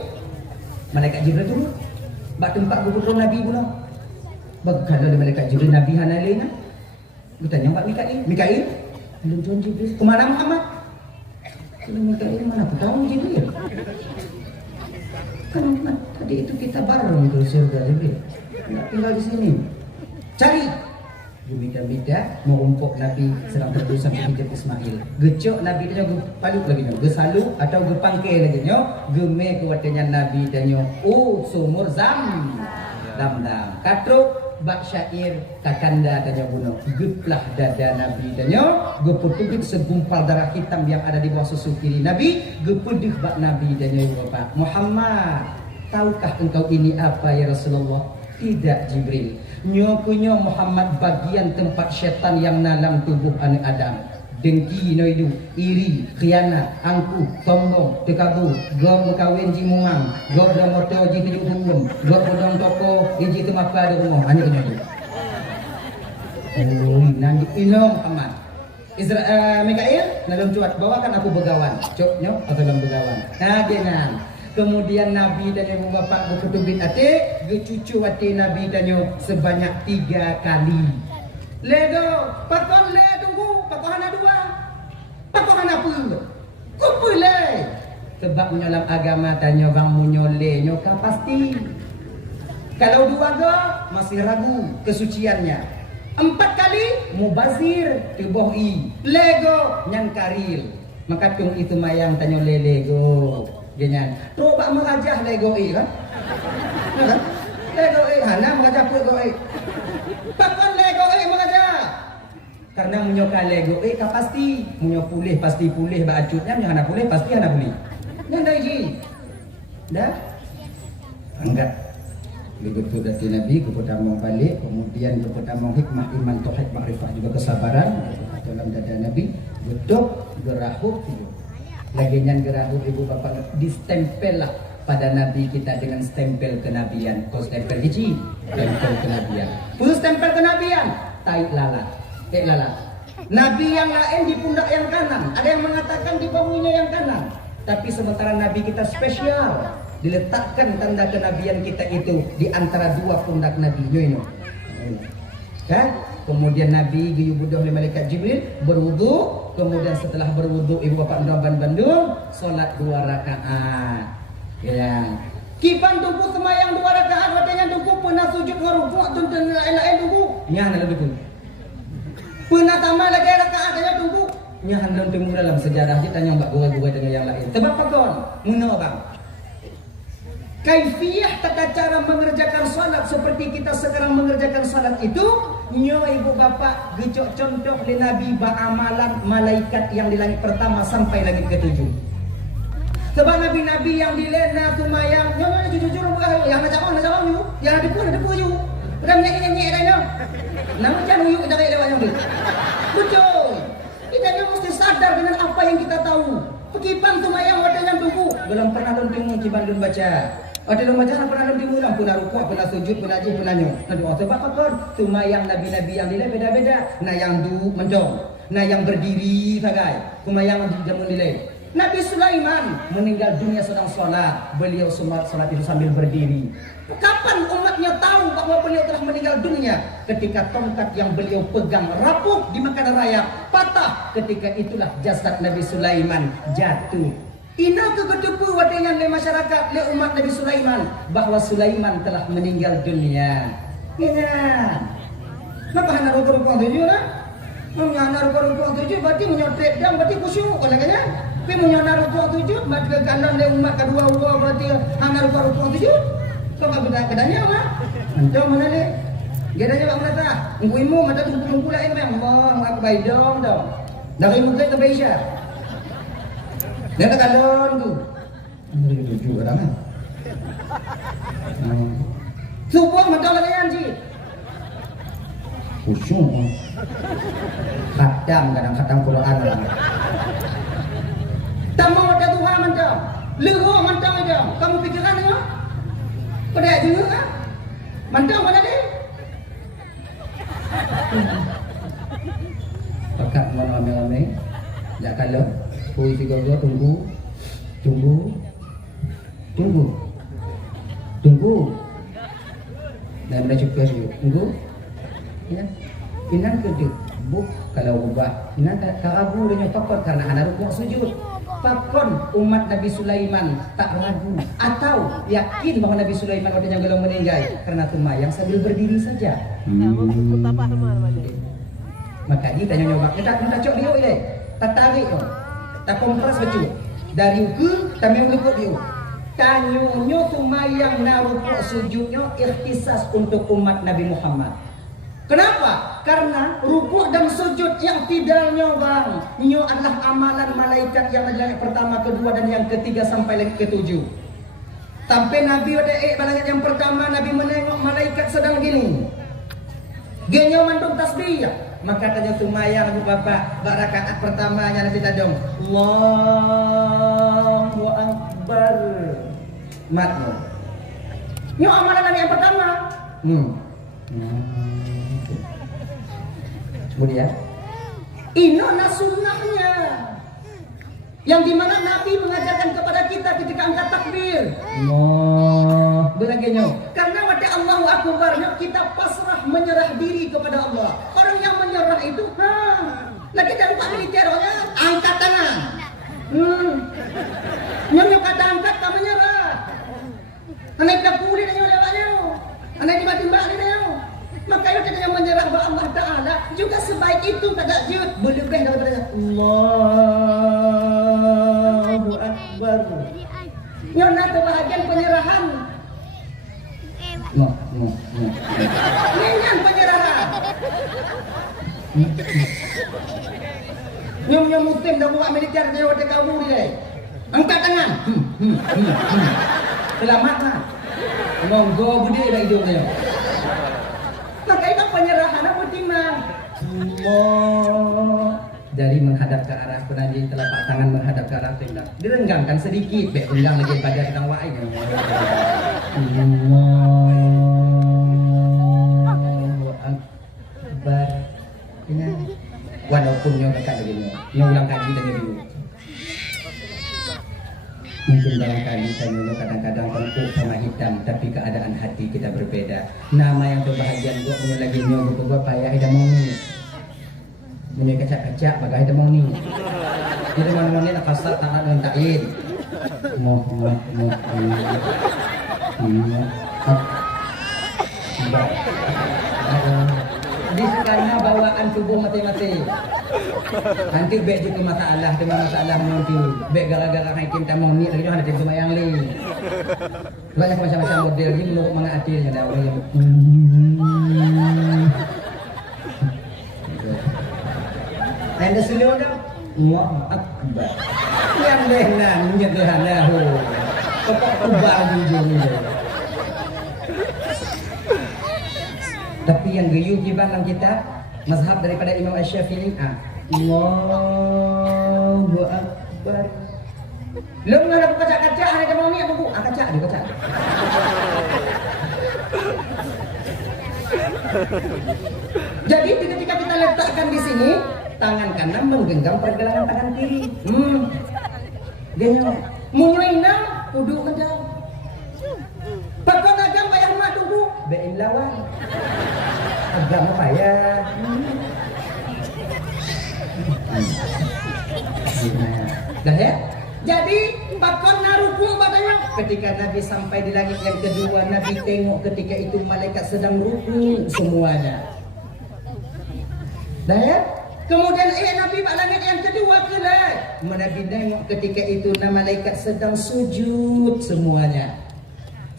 Malaikat Jibril tu. Bak tempat berputra Nabi pula. Kalau ada malaikat Jibril Nabi Hanalina. Bertanya Pak Mikail. Belum Tuhan Jibril. Kemana Muhammad? Kalau Mikail mana aku tahu Jibril. Kan tadi itu kita bareng ke surga Jibril. Tidak tinggal di sini. Cari. Bida-bida merumpuk Nabi sedang berdosa Hijri Ismail. Gecok Nabi dia paluk lagi nyo. Gesalu atau gepangke lagi nyo. Geme kuatnya Nabi dan nyo. Sumur Damdam. Katruk bak syair kakanda dan nyo bunuh. Geplah dada Nabi dan nyo. Geputubik segumpal darah hitam yang ada di bawah susu kiri Nabi. Gepuduk bak Nabi dan nyo bapak. Muhammad, tahukah engkau ini apa ya Rasulullah? Tidak Jibril. Nyokunyo Muhammad bagian tempat syaitan yang dalam tubuh anak Adam. Dengki noidu, iri, khianat, angkuh, sombong, tekabu, gom kawin ji mumang, gom dah motor ji tujuh hukum, gom bodong toko, iji tu mapa di rumah. Hanya kena tu. Nanti inom Muhammad. Mikail, dalam cuat bawakan aku begawan. Cok nyo atau dalam begawan. Nah, genan. Kemudian Nabi dan ibu bapa berkutubin atik, gecucu atik Nabi dan ibu sebanyak 3 kali. Lego, pakon le tunggu, pakon hana 2. Pakon hana apa? Kupu le. Sebab menyolam agama tanya bang munyole nyoka pasti. Kalau 2 go masih ragu kesuciannya. 4 kali mubazir tebohi. Lego nyankaril. Maka tung itu mayang tanya le lego. Ganyan. Coba merajah Lego kan? Lego hana merajah Lego. Pakon Lego merajah. Karena menyoka Lego ka pasti munyo pulih pasti pulih ba acutnya hana pulih pasti hana pulih. Nyanda ji. Dah? Enggak. Begitu dari Nabi kepertama balik, kemudian kepertama hikmah iman tauhid makrifah juga kesabaran dalam dada Nabi, gedok gerahuk lagian gerahuk ibu bapak distempel lah pada Nabi kita dengan stempel kenabian. Kau stempel hiji, stempel kenabian. Full stempel kenabian, tai lalat, lalat. Nabi yang lain di pundak yang kanan, ada yang mengatakan di bahunya yang kanan. Tapi sementara Nabi kita spesial, diletakkan tanda kenabian kita itu di antara 2 pundak Nabi. Nyoino. Kan? Kemudian Nabi diyubudah oleh malaikat Jibril berwudu. Kemudian setelah berwudu ibu bapak Ndaban Bandung solat 2 rakaat. Ya. Kipan tunggu semayang 2 rakaat watenya tunggu pernah sujud ngarukuk tuntun lain-lain tunggu. Nya dalam itu. Pernah tambah lagi rakaat nya tunggu. Nya handal tunggu dalam sejarah kita tanya mbak gua dengan yang lain. Sebab apa kon? Muno bang. Kaifiyah tata cara mengerjakan salat seperti kita sekarang mengerjakan salat itu nyo ibu bapak gejok contoh di Nabi amalan malaikat yang di langit pertama sampai langit ke-7. Sebab nabi-nabi yang di lena tumayang nyo jujur yang macam mana yang ada pun you. Udah nyanyi dah nyo. Nama jangan you dari lewat yang tu. Betul. Kita mesti sadar dengan apa yang kita tahu. Pekipan tumayang wadanya tunggu. Belum pernah tunggu kiban dun baca. Ada dalam majlis pernah nabi mulam pernah rukuk, pernah sujud, pernah haji, pernah nyo. Nabi sebab apa? Tumayang nabi-nabi yang nilai beda-beda. Nah yang duduk mencong, nah yang berdiri sagai. Tumayang jamun nilai. Nabi Sulaiman meninggal dunia sedang sholat. Beliau sholat itu sambil berdiri. Kapan umatnya tahu bahwa beliau telah meninggal dunia? Ketika tongkat yang beliau pegang rapuh di Makan Raya patah. Ketika itulah jasad Nabi Sulaiman jatuh. Ina kegedepu wadengan le masyarakat le umat Nabi Sulaiman bahwa Sulaiman telah meninggal dunia. Ingat. Kenapa hana rukuk-rukuk tujuh lah? Hana rukuk-rukuk tujuh berarti menyotret dan berarti khusyuk kalau kaya. Tapi hana rukuk tujuh maka kanan le umat kedua berarti hana rukuk tujuh. Kau tak beda kedanya mah? Antum mana le? Gedanya bak mana tak? Ungku mata tunggu lain memang. Allah aku baik dong. Dari muka ke Malaysia. Dia nak kalon tu. Ini tujuh orang kan. Subuh macam lagi anji. Khusyuk. Kadang Quran orang. Tamu ada Tuhan macam. Leho macam aja. Kamu pikiran ya? Pada juga kan? Macam mana dia? Pakat mana ramai-ramai. Tak kalau. Pui tiga tunggu. Dan dah cukup tunggu. Ya. Inan kerja. Buk kalau ubah. Inan tak ragu dengan fakon karena anak rukuk sujud. Fakon umat Nabi Sulaiman tak ragu atau yakin bahawa Nabi Sulaiman wadahnya belum meninggal karena tumayang sambil berdiri saja. Maka kita nyoba kita cok dia ini. Tak tarik tu. Tak kompres betul. Dari ke kami berikut dia. Tanyonyo tumayang na rukuk sujudnya ikhtisas untuk umat Nabi Muhammad. Kenapa? Karena rukuk dan sujud yang tidaknya bang, nyo adalah amalan malaikat yang ada yang pertama, kedua dan yang ketiga sampai yang ketujuh. Sampai Nabi ada balangan yang pertama, Nabi menengok malaikat sedang gini. Genyo mandung tasbih. Maka tanya tumayang bu bapak, rakaat pertamanya nanti tadong. Allahu Akbar. Matmu. Nyo amalan yang pertama. Kemudian ini sunnahnya yang dimana Nabi mengajarkan kepada kita ketika angkat takbir. Allah belagenya karena pada Allahu Akbar kita pasrah menyerah diri kepada Allah. Orang yang menyerah itu lagi dalam militer angkat tangan. Nyonya kata angkat tak menyerah. Anak tak pulih dengan lewatnya. Anak tiba-tiba ni dia. Maka itu yang menyerah kepada Allah Ta'ala juga sebaik itu tak jut berlebih daripada Allahu Akbar. Yang nak bahagian penyerahan. Ini penyerahan. Nyom muslim dah buat militer dia ada kamu dia. Angkat tangan. Selamatlah. Monggo budi dah hidup dia. Maka itu penyerahan apa timang? Allah. Jadi menghadap ke arah penanjing telapak tangan menghadap ke arah pinggang. Direnggangkan sedikit, baik pinggang lagi pada sedang wa'ai. Allahu Akbar. Ingat. Walaupun nyo dekat begini, nyo ulang kaji tanya dulu. Mungkin barangkali saya kadang-kadang tentu sama hitam, tapi keadaan hati kita berbeda. Nama yang kebahagiaan gua punya lagi nyo gua payah ida mau ni. Punya kacak-kacak bagai ida mau ni. Jadi mana-mana nak kasar tak ada takin. Mo. Di karena bawaan tubuh mati-mati. Nanti bek juga masalah dengan masalah nanti. Bek gara-gara haikin tamu ni lagi ada tempat yang lain. Banyak macam-macam model ni menurut mana adilnya dah orang yang. Anda selalu dah. Allahu Akbar. Yang benar menyederhana ho. Pokok kubah jujur. Tapi yang gayuh di banglang kita mazhab daripada Imam Asy-Syafi'i. Allahu Akbar. Belum ada kacak-kacak ada mau ni apa bu? Kacak ada kacak. Jadi ketika kita letakkan di sini, tangan kanan menggenggam pergelangan tangan kiri. Genyo. Munyoina kudu kencang. Pakon agam bayar mak tunggu. Bein lawan. Agam payah. Dah ya? Jadi pakon naruku katanya ketika Nabi sampai di langit yang kedua, Nabi tengok ketika itu malaikat sedang ruku semuanya. Dah ya? Kemudian Nabi pada langit yang kedua kelak, Nabi tengok ketika itu malaikat sedang sujud semuanya.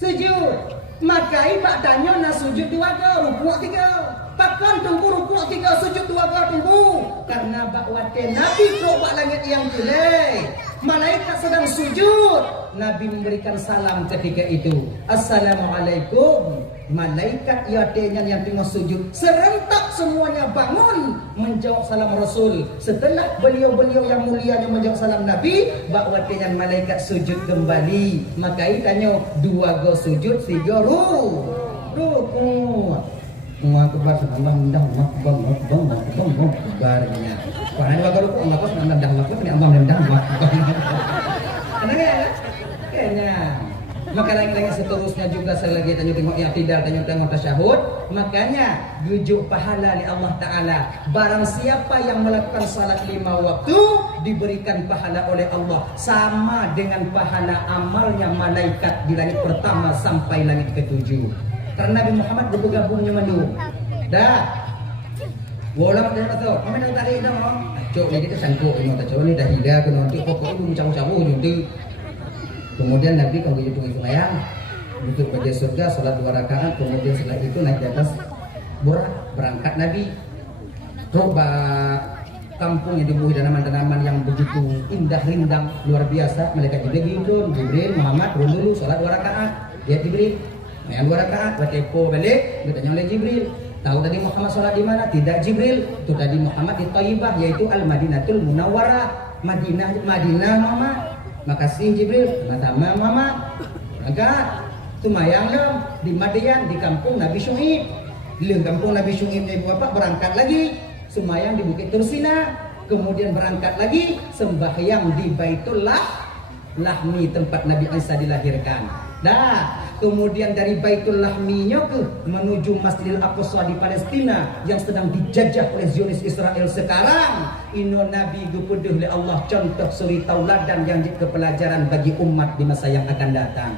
Sujud. Maka ibak tanya nak sujud dua ke, rukuk tiga. Pakon tunggu rukuk tiga, sujud dua ke tunggu. Karena bak wate Nabi kok bak langit yang kelak. malaikat sedang sujud, Nabi memberikan salam ketika itu. Assalamualaikum. Malaikat yang tengah sujud serentak semuanya bangun menjawab salam Rasul. Setelah beliau-beliau yang mulianya menjawab salam Nabi, bakwatian malaikat sujud kembali. Maka tanya, dua go sujud, tiga ruku. Akbar Allah ndah makbam barnya. Karena dua ruku Allah kos ndah makbam ni Allah ndah makbam. Kayaknya. Maka lagi-lagi seterusnya juga selagi tengok i'tidal, tengok tasyahud. Makanya rujuk pahala li Allah Ta'ala. Barang siapa yang melakukan salat 5 waktu diberikan pahala oleh Allah sama dengan pahala amalnya malaikat di langit pertama sampai langit ke-7. Karena Nabi Muhammad bergabungnya mandu. Dah. Bola dah tu. Kami nak tarik dah. Cok ni kita sangkut ini tak cok ni dah hilang ke nanti pokok itu cabut-cabut nanti. Kemudian Nabi kalau hitung sembahyang untuk pada surga salat 2 rakaat, kemudian setelah itu naik di atas berangkat Nabi coba kampung yang dibunuh tanaman-tanaman yang begitu indah rindang luar biasa. Malaikat Jibril Muhammad dulu salat 2 rakaat. Dia Jibril yang 2 rakaat bertepo balik, dia tanya oleh Jibril, tahu tadi Muhammad salat di mana? Tidak Jibril, itu tadi Muhammad di Thayyibah, yaitu Al-Madinatul Munawwarah, Madinah Muhammad. Makasih Jibril, sama Muhammad. Maka tumayang di Madian, di kampung Nabi Syuaib. Di kampung Nabi Syuaib ibu bapak berangkat lagi, semayang di Bukit Tursina, kemudian berangkat lagi sembahyang di Baitul Lahmi tempat Nabi Isa dilahirkan. Nah, kemudian dari Baitul Lahminya ke menuju Masjidil Aqsa di Palestina yang sedang dijajah oleh Zionis Israel sekarang. Ino Nabi dipeduh oleh Allah contoh suri tauladan yang jadi kepelajaran bagi umat di masa yang akan datang.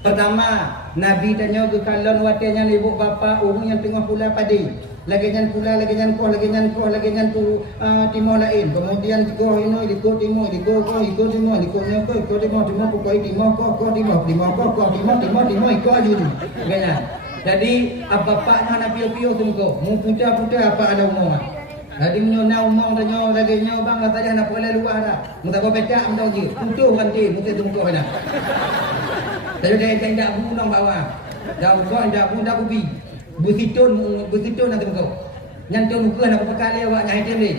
Pertama, Nabi tanya ke kalon watinya ibu bapa orang yang tengah pula padi. Lagi nyan ku timur lain. Kemudian tiko ino liko timur iko timur iko aju. Gana. Jadi bapaknya Nabi piyo tungko. Mu putra apa ada umur. Jadi menyona umur tanya lagi nyo bang kata dia nak pula luar dah. Mu tak bedak mu tahu je. Putuh nanti mu tungko dah. Tapi dia tidak bunuh bawah. Dah bukan dah bunuh kubi. Bersitun nanti kau. Nyantung muka nak perkali awak nyai tele.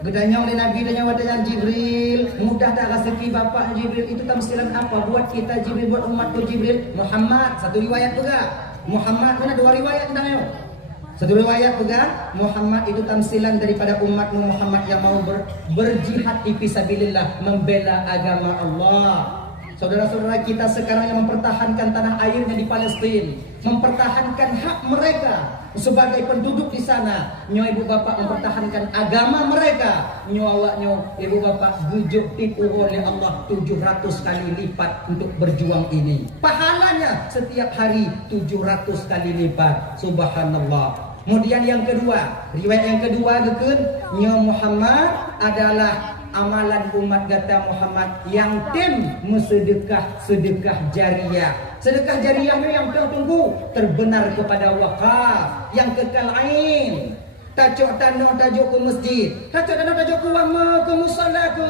Bertanya oleh Nabi tanya wadanya Jibril, mudah tak rezeki bapak Jibril itu tamsilan apa buat kita Jibril, buat umat Jibril? Muhammad, satu riwayat juga. Muhammad mana 2 riwayat tentangnya. Satu riwayat juga Muhammad itu tamsilan daripada umatmu Muhammad yang mau berjihad di fisabilillah, membela agama Allah. Saudara-saudara kita sekarang yang mempertahankan tanah airnya di Palestina, mempertahankan hak mereka sebagai penduduk di sana. Nyo ibu bapak mempertahankan agama mereka. Nyo awaknya ibu bapak gujuk tipu oleh Allah 700 kali lipat untuk berjuang ini. Pahalanya setiap hari 700 kali lipat. Subhanallah. Kemudian yang kedua, riwayat yang kedua gekun, nyo Muhammad adalah amalan umat kata Muhammad yang sedekah jariyah. Sedekah jariyah yang kau tunggu terbenar kepada wakaf yang kekal ain. Tajuk tanah tajuk ke masjid, tajuk tanah tajuk ke wama, ke musalla, ke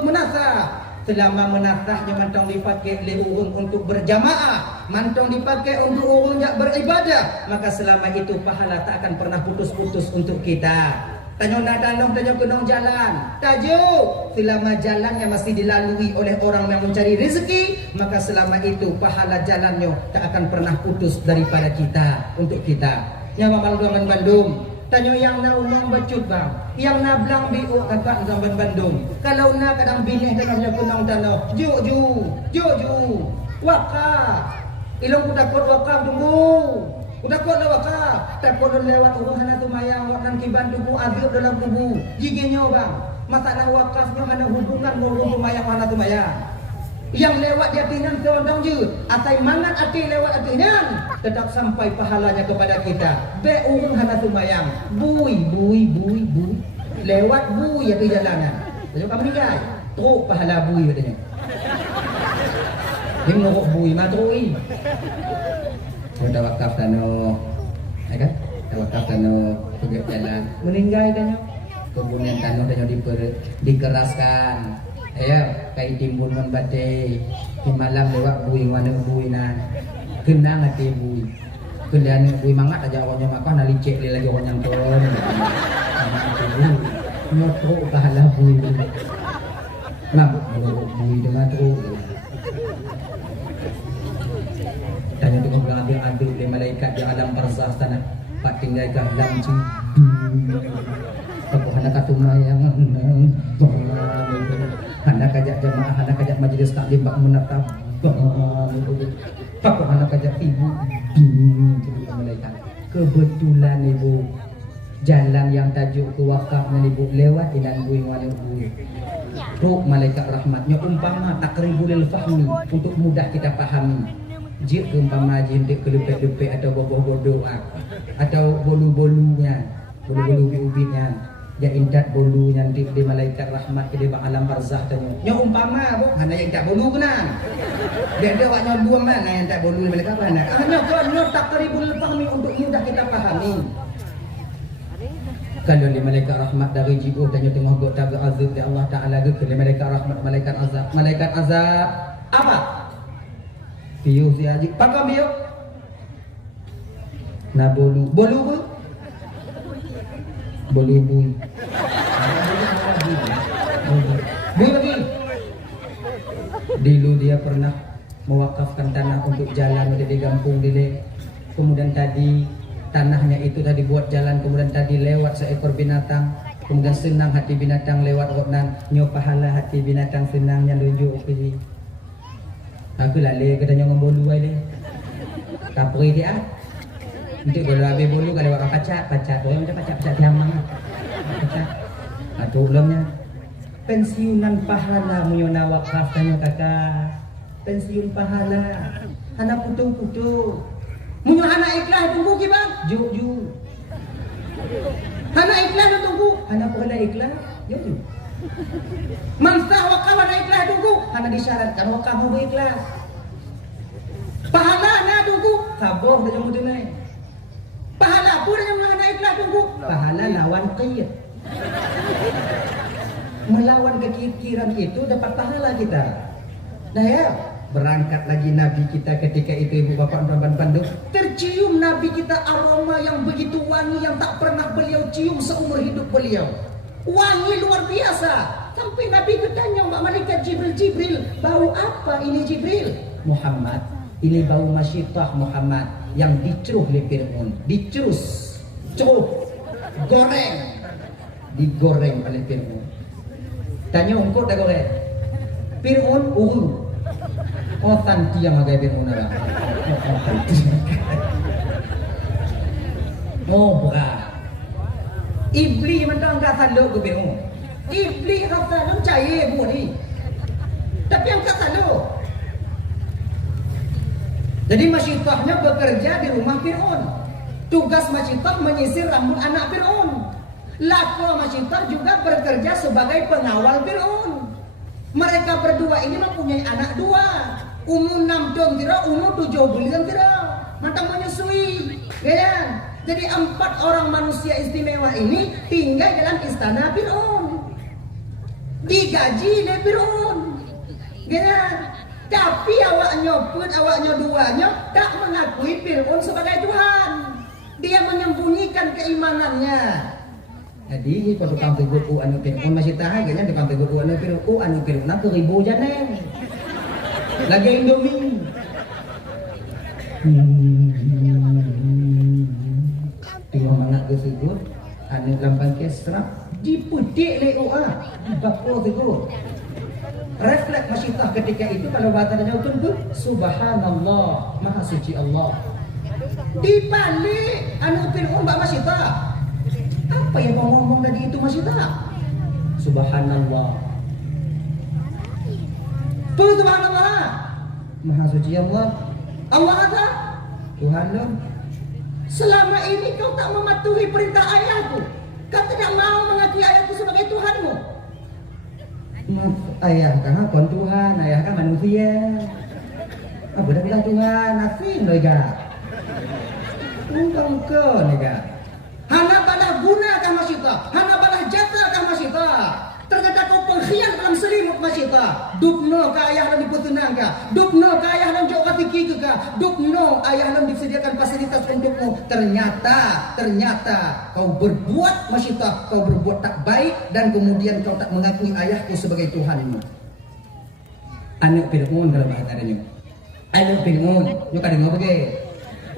menasah. Selama menasahnya mantong dipakai oleh orang untuk berjamaah, mantong dipakai untuk orang yang beribadah, maka selama itu pahala tak akan pernah putus-putus untuk kita. Tanya nak dalam, tanya kenong jalan. Tajuk selama jalan yang masih dilalui oleh orang yang mencari rezeki, maka selama itu pahala jalannya tak akan pernah putus daripada kita untuk kita. Yang Bandung Bandung. Tanya yang nak umum bacut bang, yang nak belang biu kakak zaman Bandung. Kalau nak kadang binih tanahnya kenong tanah, ju, wakaf. Ilong ku takut wakaf tunggu. Udah kau wakaf, tak kau lewat orang hana tumayang, orang kiban tubuh azab dalam tubuh. Jinginnya bang, masalah wakafnya hana hubungan orang tumayang hana tumayang. Yang lewat dia tinggal seondang je, atai mangat ati lewat atinya, tetap sampai pahalanya kepada kita. Be orang hana tumayang, bui, lewat bui ati jalanan. Jadi kamu ni guys, teruk pahala bui katanya. Dia ngorok bui matrui. Kita wakaf tanah, kan? Kita wakaf tanah pergi jalan, meninggal tanya. kemudian tanah dan dikeraskan. Ya, kayak timbun non badai di malam lewat bui mana buinan kenang hati bui kendan bui mangat aja orangnya makan nali cek lagi orang yang ton nyoto kalah bui ngam bui dengan tu tanya tu bilang adil di malaikat di alam barzah sana pak tinggal dalam ci aku hendak katuma yang hendak ajak jamaah, hendak ajak majelis taklim bak menatap pak hendak ajak ibu malaikat. Kebetulan ibu jalan yang tajuk ke wakaf ibu lewat dengan bui wali bui ruh malaikat rahmatnya umpama takribul fahmi untuk mudah kita pahami jika umpama jintik kelepek-lepek atau bodoh-bodoh atau bolu-bolunya bolu-bolu ubinnya ya indat bolu yang di malaikat rahmat ke di alam barzah tanya nya umpama bu hana yang tak bolu kenang dia ada waknya dua mana yang tak bolu malaikat mana hanya kalau takribul fahmi untuk mudah kita pahami kalau di malaikat rahmat dari jibuh tanya tengah gok taga azab di Allah Taala ke di malaikat rahmat malaikat azab apa piu si aji pakai piu na bolu bu bolu bui lagi dulu dia pernah mewakafkan tanah untuk jalan di kampung dile kemudian tadi tanahnya itu tadi buat jalan kemudian tadi lewat seekor binatang kemudian senang hati binatang lewat nan nyo pahala hati binatang senangnya lunjuk ke aku lale katanya ngomong bolu aja kapri dia untuk kalau habis bolu kalau orang pacak boleh macam pacak diamang pacak atau belumnya pensiunan pahala menyona wakaf tanya kakak pensiun pahala anak putu munyo anak ikhlas tunggu ki bang ju anak ikhlas tunggu anak pahala ikhlas ju mansah wakaf anak ikhlas tunggu anak disyaratkan wakaf mau ikhlas pahala anak tunggu sabar dah jamu tunai pahala pun yang anak ikhlas tunggu pahala lawan qiyat melawan kekikiran itu dapat pahala kita nah ya berangkat lagi Nabi kita ketika itu ibu bapak dan Bandung tercium Nabi kita aroma yang begitu wangi yang tak pernah beliau cium seumur hidup beliau wangi luar biasa sampai Nabi bertanya malaikat Jibril bau apa ini Jibril Muhammad ini bau masyitah Muhammad yang diceruh oleh Fir'aun dicerus ceruh goreng digoreng oleh Fir'aun tanya engkau dah goreng Fir'aun oh tanti yang agak Fir'aun ada oh berat Iblis mentang tak saluk ke Fir'aun Iblis rasa percaya bu ni tapi yang tak saluk jadi masyitahnya bekerja di rumah Fir'aun tugas masyitah menyisir rambut anak Fir'aun Lako masyitah juga bekerja sebagai pengawal Fir'aun mereka berdua ini mempunyai anak dua umur 6 tahun tidak umur 7 bulan tidak matang menyusui ya jadi 4 orang manusia istimewa ini tinggal dalam istana Fir'aun digaji oleh Fir'aun ya tapi awaknya duanya tak mengakui Fir'aun sebagai Tuhan dia menyembunyikan keimanannya jadi kalau tukang tegur anu Fir'aun masih tahan kayaknya tukang tegur anu Fir'aun nak 1000 janeng lagi Indomie tengok anak tersebut anu lambang kesrap dipudik le dibakar tegur refleks masyitah ketika itu kalau bahasanya itu subhanallah maha suci Allah dibalik anu Fir'aun bak masyitah apa yang kau ngomong tadi itu masyitah subhanallah subhanallah maha suci Allah Allah ada Tuhan lo selama ini kau tak mematuhi perintah ayahku kau tidak mau mengakui ayahku sebagai Tuhanmu ayah kan apa Tuhan ayah kan manusia apa dah bilang Tuhan asin loh ga ungkau ke nih ga hana balah guna kan masyitah hana balah jasa masyita dupno ka ayah dan dipesenang ka, dupno ka ayah dan jauh kaki ke ka, dupno ayah dan disediakan fasilitas untukmu. Ternyata kau berbuat masyita, kau berbuat tak baik dan kemudian kau tak mengakui ayahku sebagai Tuhanmu. Anak Fir'aun kalau bahasa adanya. Anak Fir'aun, yo kadang ngopo ke?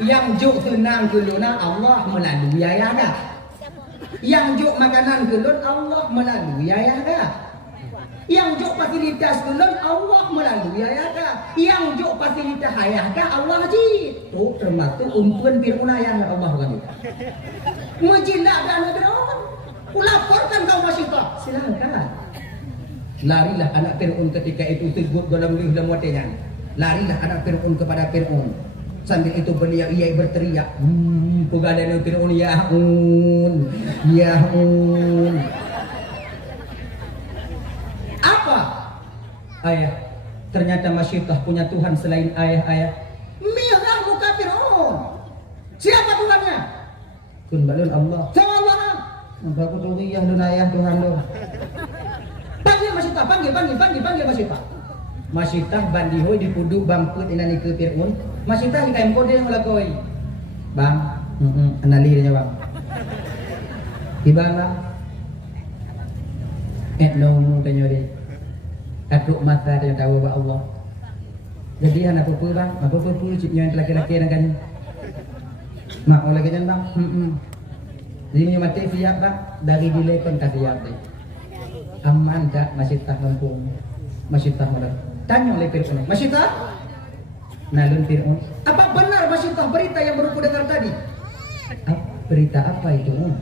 Yang juk senang keluna Allah melalui ayah dah. Yang juk makanan kelun Allah melalui ayah dah. Yang juk fasilitas kelun Allah melalui ayah dah. Yang juk fasilitas ayah dah Allah ji. Tu termasuk umpuan Fir'aun ayah Allah kan. Mujilah dan Fir'aun. Kulaporkan kau masyita. Silakan. Larilah anak Fir'aun ketika itu tegut dalam muatnya. Larilah anak Fir'aun kepada Fir'aun. Sambil itu beliau ia berteriak, pegadaian Fir'aun, ya Apa? Ayah, ternyata masyitah punya Tuhan selain ayah. Mirah muka Fir'aun. Siapa Tuhannya? Kun balun Allah. Sama Allah. Aku tahu iya lu ayah Tuhan lu. Panggil masyitah, panggil masyitah. Masyitah bandihoy dipuduk bangkut inani ke Fir'aun. Masyitah kita yang kode yang melakoi. Bang, analirnya bang. Ibang no tanya dia. Atuk mata dia tahu bahwa Allah. Jadi anak apa bang? Apa cipnya yang laki-laki dengan mak oleh kenyan bang. Jadi mati siap bang dari dilekon kasih siap deh. Aman tak masyitah kampung. Masyitah mana? Tanya oleh Fir'aun. Masyitah? Nalun Fir'aun. Apa benar masyitah berita yang baru ku dengar tadi? Berita apa itu?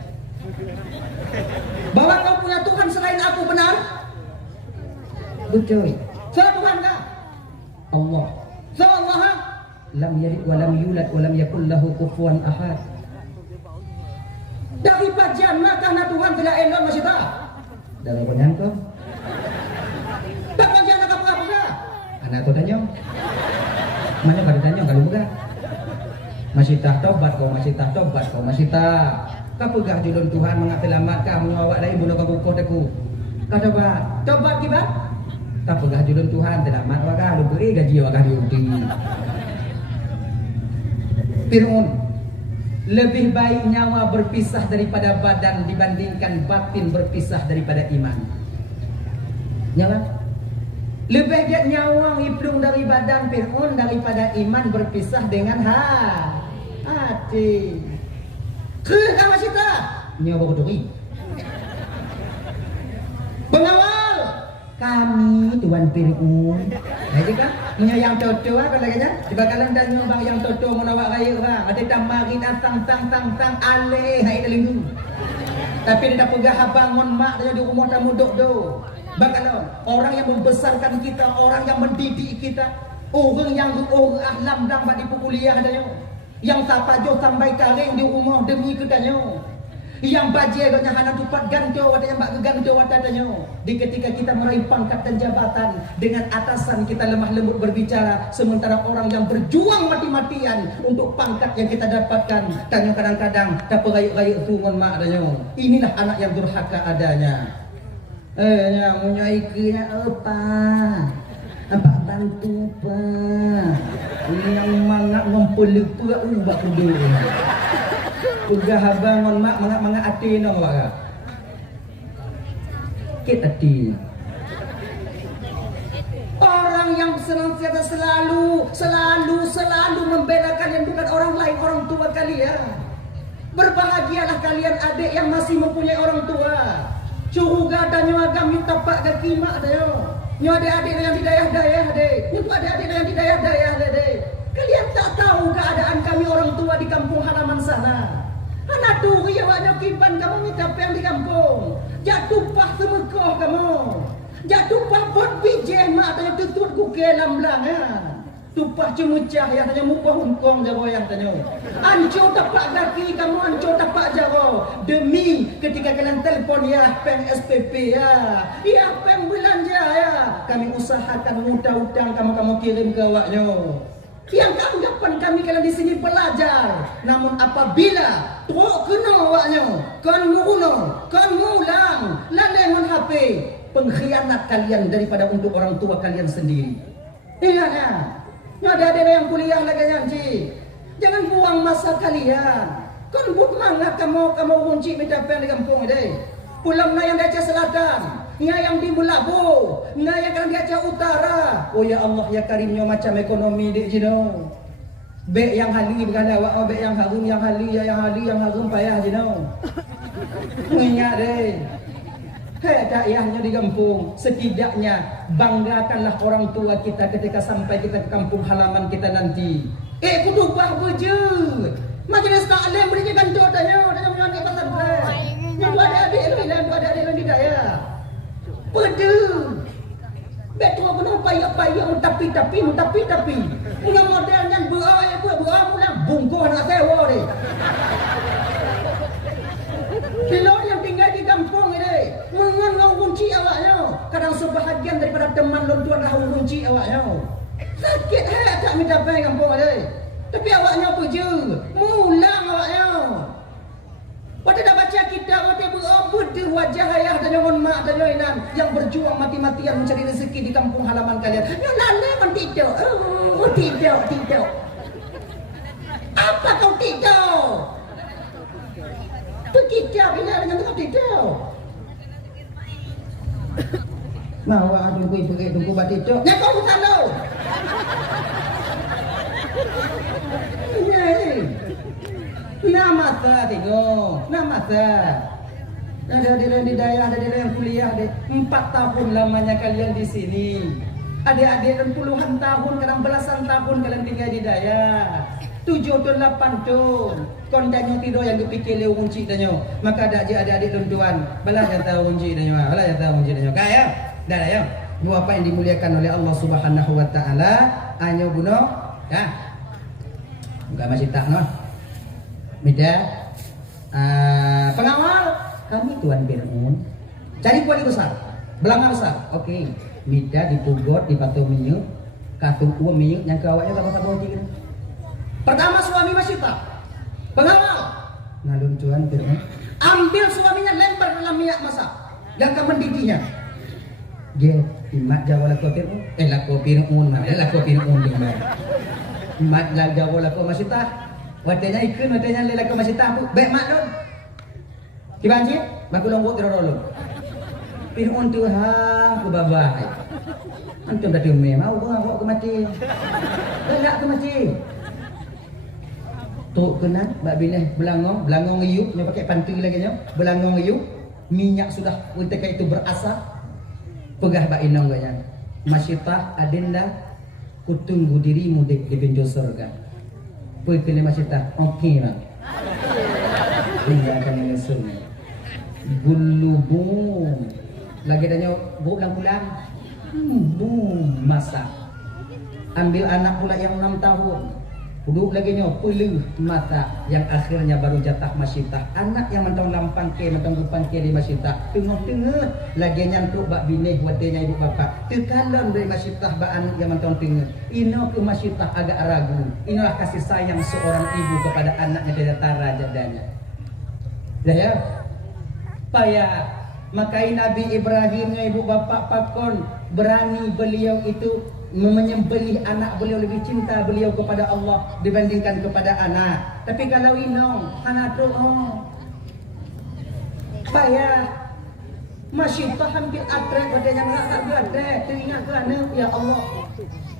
Bahwa kau punya Tuhan selain aku, benar? Betul. Siapa Tuhan kah? Allah. Siapa Allah? Lam yalid wa lam yulad wa lam yakul lahu kufuwan ahad. Dari pajan maka na Tuhan tidak elok masyitah. Dari pajan kau? Tak pajan nak apa apa? Anak tu tanya. Mana pada tanya kalau bukan? Masyitah tobat kau, masyitah. Kau pegah julun Tuhan mengapai lamat kau mengawak dari bunuh kau kukuh teku. Kau tobat kiba? Kau pegah julun Tuhan telamat wakah lu beri gaji wakah diundi. Fir'aun, lebih baik nyawa berpisah daripada badan dibandingkan batin berpisah daripada iman. Nyawa? Lebih baik nyawa iplung dari badan Fir'aun daripada iman berpisah dengan hati. Kekah masyitah? Nyawa kuduri. Pengawal kami Tuan Fir'aun. Jadi kan menyayang toto apa lagi kan? Di bakalan dan nyobang yang toto menawak raya bang. Ada tamari tang aleh hai telingu. Tapi dia dah pegah bangun mak dia di rumah tamu duk do. Bagaimana orang yang membesarkan kita, orang yang mendidik kita, orang yang ahlam dan bak di kuliah adanya, yang tapajo sampai karing di rumah demi kedanya, yang bajai donya hana tupat ganto ada yang bak ganto adanya. Di ketika kita meraih pangkat dan jabatan dengan atasan kita lemah lembut berbicara, sementara orang yang berjuang mati-matian untuk pangkat yang kita dapatkan, tanya kadang-kadang dapat rayuk-rayuk sungon mak adanya. Inilah anak yang durhaka adanya. Punya ikinya apa bantu pak yang mangak mempelupa ubah kudu uga habangon mak mangak ati no wak kita ati orang yang senantiasa selalu membela kalian bukan orang lain, orang tua kalian. Berbahagialah kalian adik yang masih mempunyai orang tua. Curuga dan nyagam minta pak kaki mak dah yo. Nyo adik-adik yang di dayah-dayah deh. Untuk adik-adik yang di dayah-dayah deh. Kalian tak tahu keadaan kami orang tua di kampung halaman sana. Anak tu ya banyak kimpan kamu minta yang di kampung. Jatuh pah semekoh kamu. Jatuh pah pot bijih mak tanya tutut kuke lamlang ya. Tupah cemucah yang tanya muka hongkong jaro yang tanya. Anco tapak kaki kamu, anco tapak jaro. Demi ketika kalian telpon ya peng SPP ya. Ya peng belanja ya. Kami usahakan mudah utang kamu kirim ke awaknya. Yang anggapan kami kalau di sini belajar, namun apabila teruk kena awaknya, kan nguno, kan ngulang, lalengan HP, pengkhianat kalian daripada untuk orang tua kalian sendiri. Ingatnya, ada yang kuliah lagi nanti, jangan buang masa kalian. Kan but mangga kamu kunci minta pen di kampung ini. Pulang na yang di Aceh Selatan, yang di Melabu, yang kan di Aceh Utara. Oh ya Allah ya karimnya macam ekonomi di Jino. Bek yang hali berganda awak, bek yang harum yang harum payah Jino. Ingat deh. Dakyahnya di kampung, setidaknya banggakanlah orang tua kita ketika sampai kita ke kampung halaman kita nanti. Kudu bah beje. Majlis taklim beri kantor tanya punya pasar. Yang ada adik di daya. Pede. Betul benar payah tapi. Punya model yang berawal mulang bungkuh nak sewa deh. Kalau yang tinggal di kampung ini, mengenal kunci awaknya. Kadang sebahagian daripada teman lontuan dah kunci awaknya. Sakit tak minta pay kampung ini. Tapi awaknya apa je? Mulang awaknya. Waktu dah baca kitab, waktu betul wajah ayah dan nyawan mak dan nyawan yang berjuang mati-matian mencari rezeki di kampung halaman kalian. Yang lain tidak. Tidak. Apa kau tidak? Tidak, bila dengan kau tidak. Mau tunggu batito. Nak kau bukan lo. Nama tengok. Ada di daerah, ada yang kuliah deh. 4 tahun lamanya kalian di sini. Adik-adik dan puluhan tahun, kadang belasan tahun kalian tinggal di daerah. 7 tahun 8 tahun. Kon tanya tidur yang dipikir leu kunci tanya. Maka ada adik-adik dan tuan, balah yang tahu kunci tanya. Kaya, dah ya. Dua apa yang dimuliakan oleh Allah Subhanahu wa taala, anyo buno, ya. Bukan masih tak noh. Mida pengawal kami Tuan Fir'aun. Cari kuali besar, belanga besar. Okey. Mida dipugot di batu minyak, katung uang minyak yang kawaknya tak apa-apa lagi. Pertama suami masih tak. Pengawal ngalun Tuan Fir'aun. Ambil suaminya lempar dalam minyak masak. Yang mendidihnya. Dia mat jawa lako Fir'aun. Lako Fir'aun limai. Mat jawa lako masih tak. Watanya ikun, watanya lelaki masih tahu. Baik mak dong. Dibanjir, baku lombok terolong. Fir'aun tu ke bawah. Antum dah diumeh mau bawa ke mati. Belak ke mati. Tok kena bak bileh belangong iup nya pakai pantu lagi nya. Belangong iup, minyak sudah ketika itu berasap. Pegah bak inong gaya. Masyitah adenda kutunggu dirimu di pintu surga. Puy kena masyitah, okey lah. Tinggalkan yang lesung. Gulubung. Lagi adanya bulan-bulan. Boom, masak. Ambil anak pula yang 6 tahun. Duduk lagi nyo, puluh mata. Yang akhirnya baru jatah masyitah. Anak yang mentong lampang ke, mentong depan ke di masyitah. Tengok-tengok. Lagi nyantuk bak binih, wadenya ibu bapa. Tekalan dari masyitah bak anak yang mentong tengok. Ino ke masyitah agak ragu. Inilah kasih sayang seorang ibu kepada anaknya dari tara jadanya. Ya, payah. Makai Nabi Ibrahimnya ibu bapa pakon. Berani beliau itu menyembelih anak beliau, lebih cinta beliau kepada Allah dibandingkan kepada anak. Tapi kalau inong anak tu payah masih hampir atrek padanya nak atrek teringat kerana ya Allah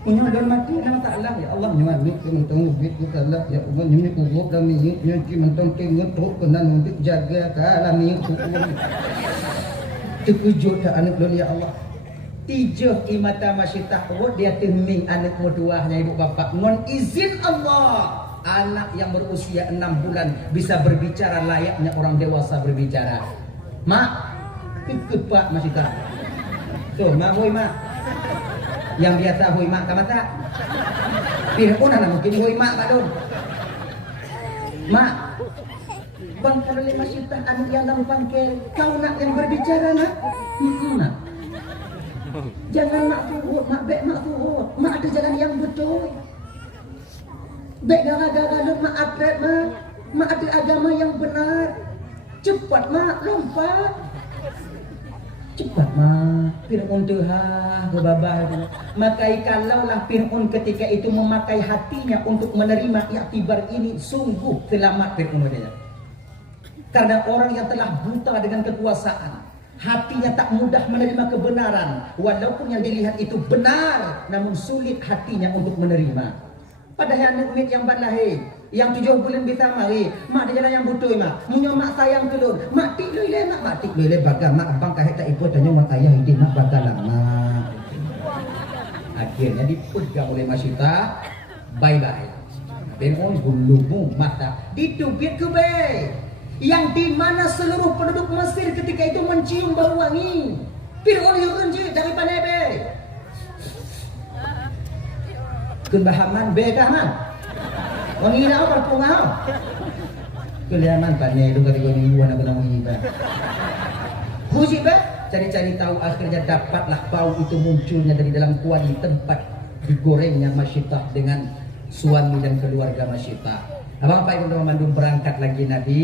punya don mati nama taklah ya Allah nyamik mentong bit ku Allah ya Allah nyamik kubuk dan minyak nyamik mentong kengut tu kena untuk jaga kalami ku terkejut anak don ya Allah. Tijah imata masyitah dia teming anak muduahnya ibu bapa ngon izin Allah anak yang berusia 6 bulan bisa berbicara layaknya orang dewasa berbicara. Mak ikut pak masyitah tuh mak hui mak yang biasa hui mak kamu tak Fir'aun anak mungkin hui mak pak dun mak bang kalau lima masyitah anak yang kamu panggil kau nak yang berbicara nak nak jangan mak turut, mak bek mak turut. Mak ada jalan yang betul. Baik gara-gara lu mak atlet mak ada agama yang benar. Cepat mak lompat. Cepat mak Fir'aun Tuhan berbabah itu. Maka kalaulah Fir'aun ketika itu memakai hatinya untuk menerima iktibar ini, sungguh selamat Fir'aun dia. Karena orang yang telah buta dengan kekuasaan, hatinya tak mudah menerima kebenaran. Walaupun yang dilihat itu benar, namun sulit hatinya untuk menerima. Padahal anak umit yang lahir, yang 7 bulan bisa mari, mak di jalan yang butuh mak, munyo mak sayang telur, mak tik lule mak tik lule baga mak abang kahit tak ibu tanya mak ayah ini mak baga lama. Akhirnya dipegang oleh Masyita, bye bye. Fir'aun bulumu mata ditubit ke bay. Yang di mana seluruh penduduk Mesir ketika itu mencium bau wangi. Fir'aun yurun je dari panebe. Kun bahaman bekah man. Wangi dah parfum kau. Keliaman pane lu kata gua mingguan aku nak wangi ba. Puji ba? Cari-cari tahu akhirnya dapatlah bau itu munculnya dari dalam kuali tempat digorengnya Masyitah dengan suami dan keluarga Masyitah. Abang Pak Ibu Mandum berangkat lagi Nabi.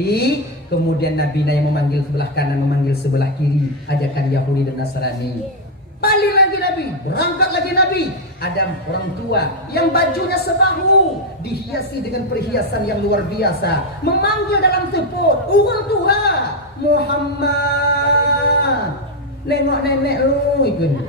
Kemudian Nabi yang memanggil sebelah kanan, memanggil sebelah kiri. Ajakan Yahudi dan Nasrani. Balik lagi Nabi, berangkat lagi Nabi. Ada orang tua yang bajunya sebahu, dihiasi dengan perhiasan yang luar biasa. Memanggil dalam seput, orang tua Muhammad. Nengok nenek lu ikut.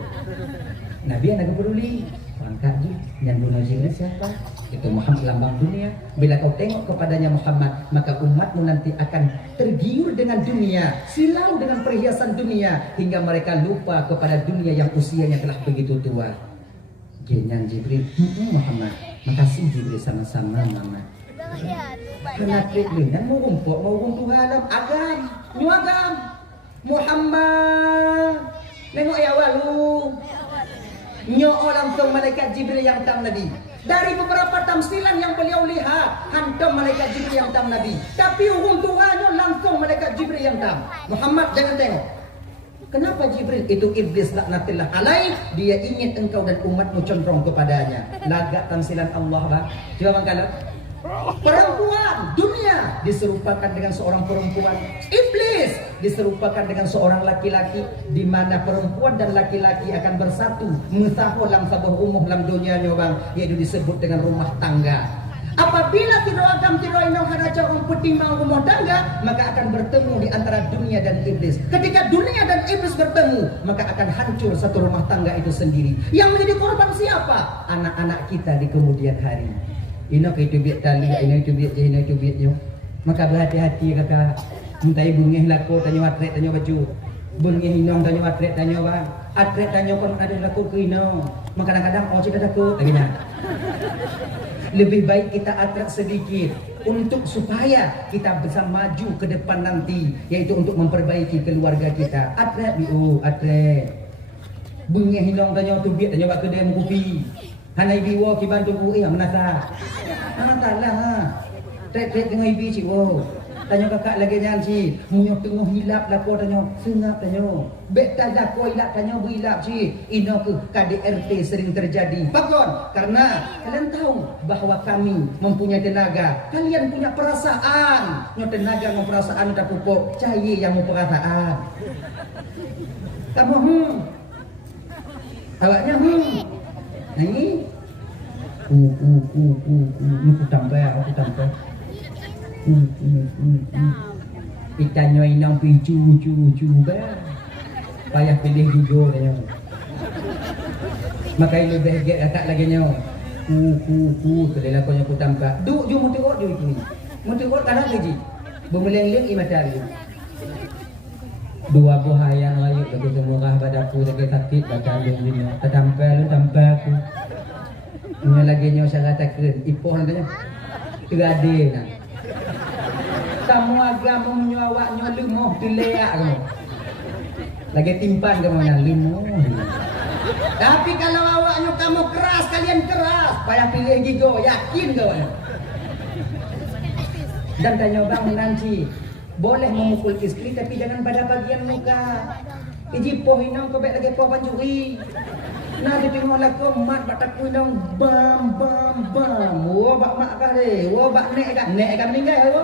Nabi yang peduli. Berangkat je, yang guna Jibril siapa? Itu Muhammad lambang dunia. Bila kau tengok kepadanya Muhammad, maka umatmu nanti akan tergiur dengan dunia, silau dengan perhiasan dunia, hingga mereka lupa kepada dunia yang usianya telah begitu tua. Genyan Jibril, Muhammad, makasih Jibril sama-sama Muhammad. Kenapa dengan mau rumput Tuhan alam agam, nyuagam Muhammad. Nengok ya walu. Nyo orang tu malaikat Jibril yang tam Nabi. Dari beberapa tamsilan yang beliau lihat, hantam malaikat Jibril yang tam Nabi. Tapi urung tuanya langsung malaikat Jibril yang tam. Muhammad jangan tengok. Kenapa Jibril? Itu iblis laknatillah alaih. Dia ingin engkau dan umatmu condong kepadanya. Lagak tamsilan Allah lah. Coba bangkalan. Perempuan dunia diserupakan dengan seorang perempuan. Iblis diserupakan dengan seorang laki-laki, di mana perempuan dan laki-laki akan bersatu mutahu lam sabuh umuh lam dunia nyobang, yaitu disebut dengan rumah tangga. Apabila tiroagam tiroinau haraja pertimbang rumah tangga, maka akan bertemu di antara dunia dan iblis. Ketika dunia dan iblis bertemu, maka akan hancur satu rumah tangga itu sendiri. Yang menjadi korban siapa? Anak-anak kita di kemudian hari. Ino ke itu biak tali, ino itu biak je, ino itu biaknya. Maka berhati-hati kakak. Muntai bungih lako tanya atlet tanya baju. Bungih inong tanya atlet tanya bang. Atlet tanya kon ada lako ke inong. Maka kadang-kadang oh sudah takut lagi nak. Lebih baik kita atlet sedikit untuk supaya kita bisa maju ke depan nanti, yaitu untuk memperbaiki keluarga kita. Atlet atlet. Bungih inong tanya tu biak tanya bak kedai kopi. Hanai biwo ki bantu UI menasa. Taklah ha. Trek-trek dengan ibi cik wo. Tanya kakak lagi jangan cik. Munyo tengah hilap lapo tanya. Sengap tanya. Bek tajak ko hilap tanya berilap cik. Ino ke KDRT sering terjadi. Bakon. Karena kalian tahu bahawa kami mempunyai tenaga. Kalian punya perasaan. Nyo tenaga mau perasaan tak pupuk. Cahaya yang mau perasaan. Kamu Awaknya ini aku tambah ikannya inang picu ba payah pilih juga tanya maka ini lebih agak lagi nyo kelela ko aku tambah duk jo motor jo itu motor kanan lagi bemeleng-leng i matahari dua buaya layu bagi semua padaku sakit sakit baca dunia terdampar aku ini lagi nyo saya katakan ipoh nantinya terade nak kamu agama menyawak nyo lumoh dileak kamu lagi timpan kamu nak lumoh tapi kalau awaknya kamu keras kalian keras payah pilih gigo yakin kau dan tanya bang nanti boleh memukul istri tapi jangan pada bagian muka. Iji poh inang ko bet lagi poh panjuri. Nah dia tengok lagu mat bak takui nang bam. Wo bak mak kah de, wo bak nek kan meninggal wo.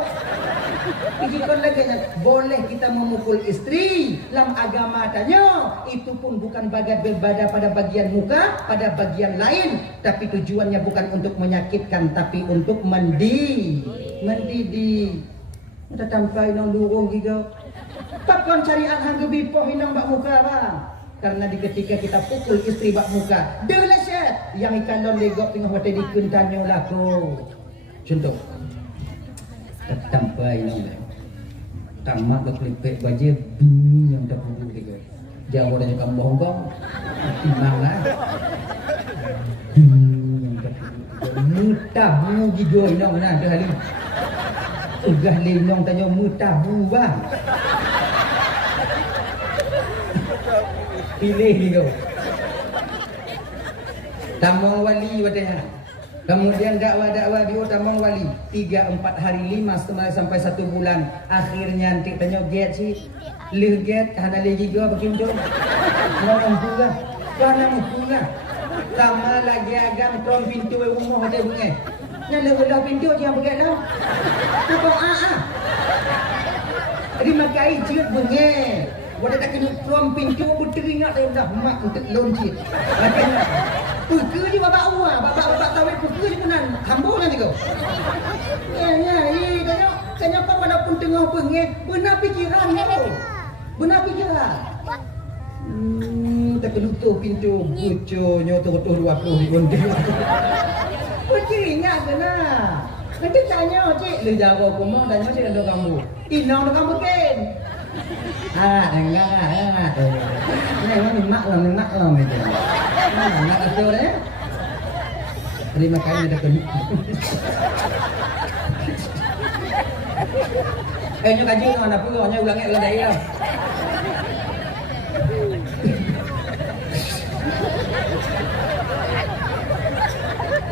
Iji kon lagi boleh kita memukul istri dalam agama tanya itu pun bukan bagian beribadah pada bagian muka, pada bagian lain, tapi tujuannya bukan untuk menyakitkan tapi untuk mendidih. Udah sampai nang lurung giga. Pakon syariat hang gebipoh inang bak muka bang. Karena di ketika kita pukul istri bak muka, delasyat yang ikan lon legok tengah hotel dikun tanyo lako. Contoh. Sampai nang tamak berkelipet wajib yang tak pukul dia. Jauh dari kamu Hongkong. Timanglah. Yang tak pukul. Mutabu gigo inang mana dah hari. Ugah linong tanyo mutabu bang. Pilih ni kau. Tamang wali wadahnya. Kemudian dakwah-dakwah bio tamang wali 3-4 hari 5 sampai 1 bulan. Akhirnya nanti tanya get si leh get hana lagi gua berkunjung. Orang pula. Orang pula. Sama lagi agam trom pintu rumah hotel bunga. Yang lelah pintu je yang begitu. Apa Jadi makai jiut bunga. Wadah tak kena trom pintu berteringat dah mak untuk loncit. Puka je babak uang, babak tawet puka je punan. Hambur kan kau. Tanya kau walaupun tengah pengeh, benar fikiran kau. Benar fikiran. Tak kelutuh pintu, buconyo tu 20 ribu. Berteringat benar. Nanti tanya cik, lu jawab aku mau tanya cik ada kamu. Inang ada kamu kan? Enggak. Ini maklum itu. Enggak betul ya. Terima kasih ada kena. Nyok kaji tu anak pula, nyok ulangnya ulang dari lah.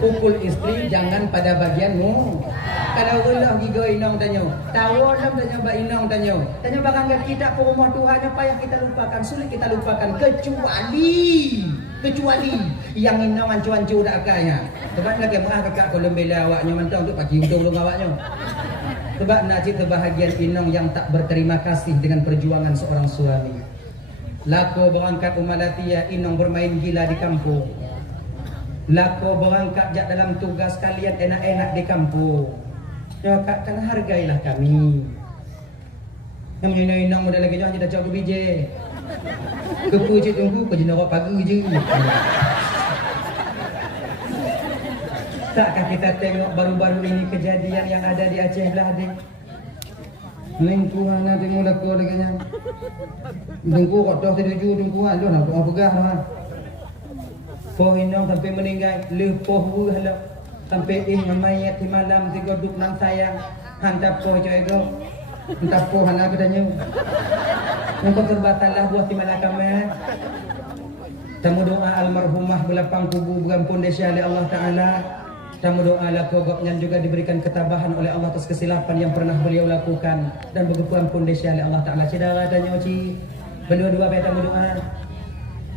Pukul istri jangan pada bagianmu. Kalau ulah gigo inong tanyo, tawo lam tanyo ba inong tanyo. Tanyo bakang kita ke rumah Tuhan apa yang kita lupakan, sulit kita lupakan kecuali yang inong ancu-ancu dak akanya. Sebab lagi mah kakak ko lembela awaknya mentang untuk pagi untung long awaknya. Sebab najib kebahagiaan inong yang tak berterima kasih dengan perjuangan seorang suami. Lako berangkat umalatia inong bermain gila di kampung. Lako berangkat jak dalam tugas kalian enak-enak di kampung. Ya kak, kan hargailah kami. Yang menyenang modal lagi jangan dah cakap biji. Kepu je tunggu, kau jenak pagi je. Takkah kita tengok baru-baru ini kejadian yang ada di Aceh belah adik. Lingkungan nak tengok lako lagi nya. Tunggu kau dah tertuju lingkungan lu nak apa gah lah. Poh inong sampai meninggal, lepoh halau. Sampai mayat di malam tiga duk nang sayang hantar poh je ego. Entah poh hana katanya. Engkau terbatalah buat di mana kami. Tamu doa almarhumah belapang kubu berampun desya oleh Allah Taala. Tamu doa lakogoknya juga diberikan ketabahan oleh Allah atas kesilapan yang pernah beliau lakukan dan berkepuampun desya oleh Allah Taala. Saudara tanya uci. Berdua-dua baik tamu doa.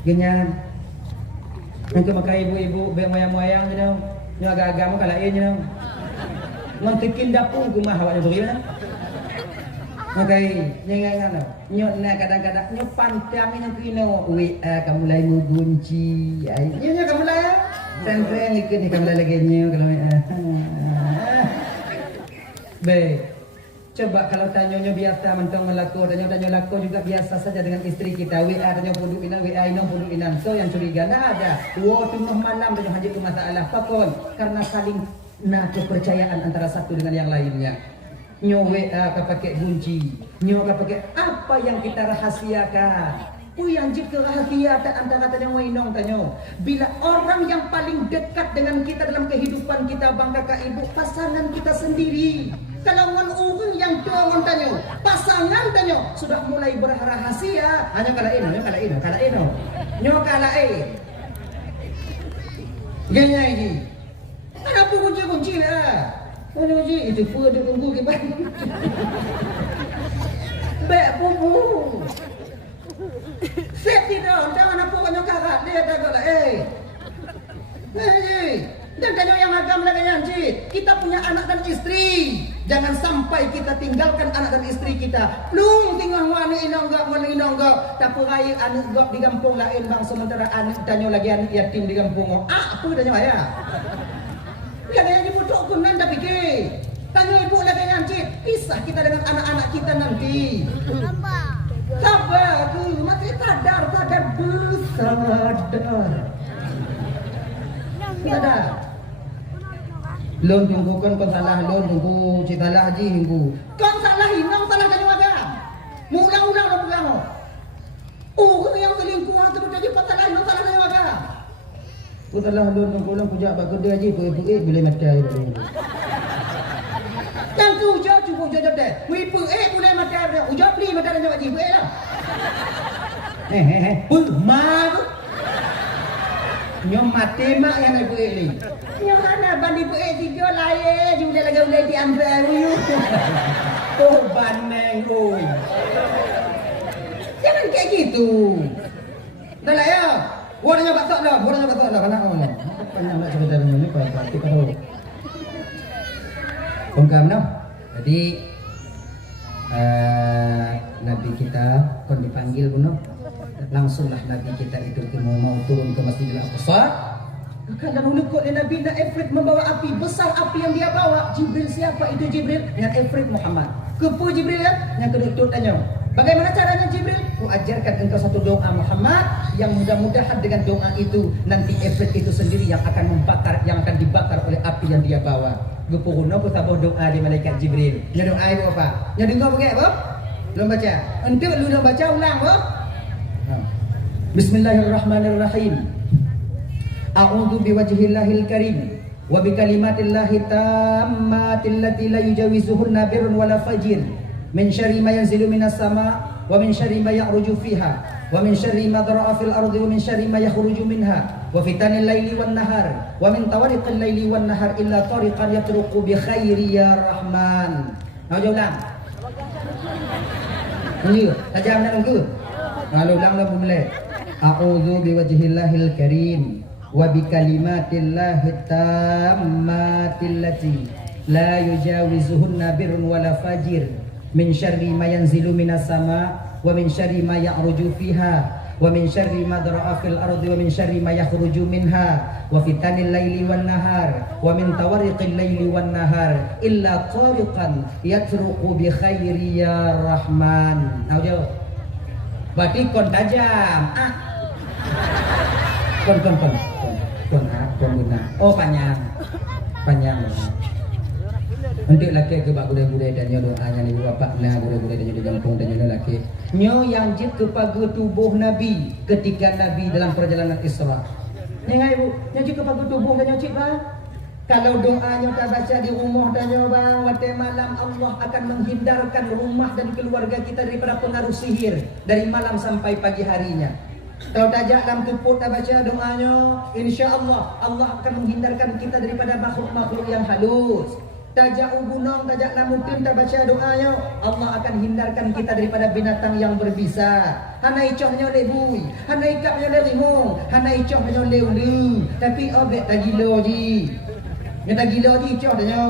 Genyan. Engkau makai ibu-ibu moyang-moyang je dong. Nyo agak-agak mo kalain nyo. Ngontikin dapung kumah awak nyo beri na. Okay, nyo na kadang-kadang nyo pantang nyo kino. Kamu lai mo gunci. Nyo kamu lai. Sempre yang ikut ni kamu lai lagi nyo kalau baik. Coba kalau tanya biasa mentang melaku, tanya laku juga biasa saja dengan istri kita. WA tanya puduk inan, WA inang puduk inan. So yang curiga tak ada. Tengah malam tanya haji itu masalah. Pakon karena saling kepercayaan antara satu dengan yang lainnya. Nyo WA pakai kunci, nyo pakai apa yang kita rahasiakan. Yang jika rahasia antara tanya wainong tanya. Bila orang yang paling dekat dengan kita dalam kehidupan kita, bang kakak ibu, pasangan kita sendiri. Kalau orang yang tua tanya, pasangan tanya sudah mulai berrahasia. Hanya kalain. Nyo kalain. Gaya ini. Kenapa kunci lah? Kunci itu pun ada tunggu ke bang. Baik pupu. Set tidak, jangan apa banyak karat dia dah kau lah. Dan tanya yang agam lagi janji. Kita punya anak dan istri. Jangan sampai kita tinggalkan anak dan istri kita. Belum tinggal wani enggak. Tapi raya anak gak di kampung lain bang. Sementara anak tanya lagi anak yatim di kampung. Apa tanya ayah? Lihat yang dibutuh kunan tapi ke. Tanya ibu lagi janji. Pisah kita dengan anak-anak kita nanti. Sabar, masih sadar bersadar. Sadar. Lon tunggu kon salah, lon tunggu cita lah haji hinggu. Kon salah hinang salah tanya waga. Mulang-ulang lo pulang. Oh, yang selingkuh tu jadi pasal lain salah tanya waga. Ku salah lon tunggu lang pujak bak kedai haji boleh boleh mata air. Yang tu ujak cukup ujak deh. Wipu boleh mata air. Ujak beli mata air haji boleh lah. Pulma tu. Nyom mati mak yang nak buat ni. Nyom mana bandi buat tiga lain juga lagi di ambil ayu. Oh baneng oi. Jangan kayak gitu. Dah lah ya. Warnanya batok dah, kana kau ni. Panjang nak cerita dengan ni pada kita tahu. Bongkam no. Jadi Nabi kita kon dipanggil pun no. Langsunglah Nabi kita itu mau turun ke Masjidil Aqsa. Kalau nukut Nabi nak Ifrit membawa api besar, api yang dia bawa. Jibril siapa itu Jibril? Yang Ifrit Muhammad. Kepu Jibril ya? Yang kedua tanya. Bagaimana caranya Jibril? Ku ajarkan engkau satu doa Muhammad yang mudah-mudahan dengan doa itu nanti Ifrit itu sendiri yang akan membakar, yang akan dibakar oleh api yang dia bawa. Kepu kuno ku sabar doa di malaikat Jibril. Ya doa itu apa? Ya dengar pakai apa? Belum baca. Untuk lu dah baca ulang apa? Bismillahirrahmanirrahim. A'udzu biwajhillahil karim wa bikalimatillahi tammatil lati la yujawizuhunna birrun wala fajir min syarri ma yanzilu minas sama wa min syarri ma ya'ruju fiha wa min syarri ma dara'a fil ardi wa min syarri ma yakhruju minha wa fitanil laili wan nahar wa min tawariqil laili wan nahar illa tariqan yatruqu bi khairi ya rahman. Mau ulang. Ini tajam nak tunggu. Kalau ulang boleh. A'udzu biwajhillahil karim wa bikalimatillahi tammatil lati la yujawizuhunna birrun wala fajir min syarri ma yanzilu minas sama wa min syarri ma ya'ruju fiha wa min syarri ma dara'a fil ardi wa min syarri ma yakhruju minha wa fitanil laili wan nahar wa min tawariqil laili wan nahar illa tariqan yatruqu bi khairi ya rahman. Tahu jauh? Berarti kon tajam. Kon guna. Oh panjang. Untuk laki ke bak gudai-gudai dan nyo doanya ni bapak na gudai-gudai dan nyo di kampung dan nyo laki. Nyo yang jik kepada tubuh Nabi ketika Nabi dalam perjalanan Isra. Ngai bu, nyo jik kepada tubuh dan nyo cik bang. Kalau doanya tak baca di rumah dan nyo bang, waktu malam Allah akan menghindarkan rumah dan keluarga kita daripada pengaruh sihir dari malam sampai pagi harinya. Kalau tajak dalam tupuk tak baca doanya, insya-Allah Allah akan menghindarkan kita daripada makhluk-makhluk yang halus. Tajak gunung, tajak namutin tak baca doanya, Allah akan hindarkan kita daripada binatang yang berbisa. Hanai cohnya lebui, hanai kapnya lemong, hanai cohnya leulu. Tapi obek tak gila ji. Dia tak gila ji coh tanya.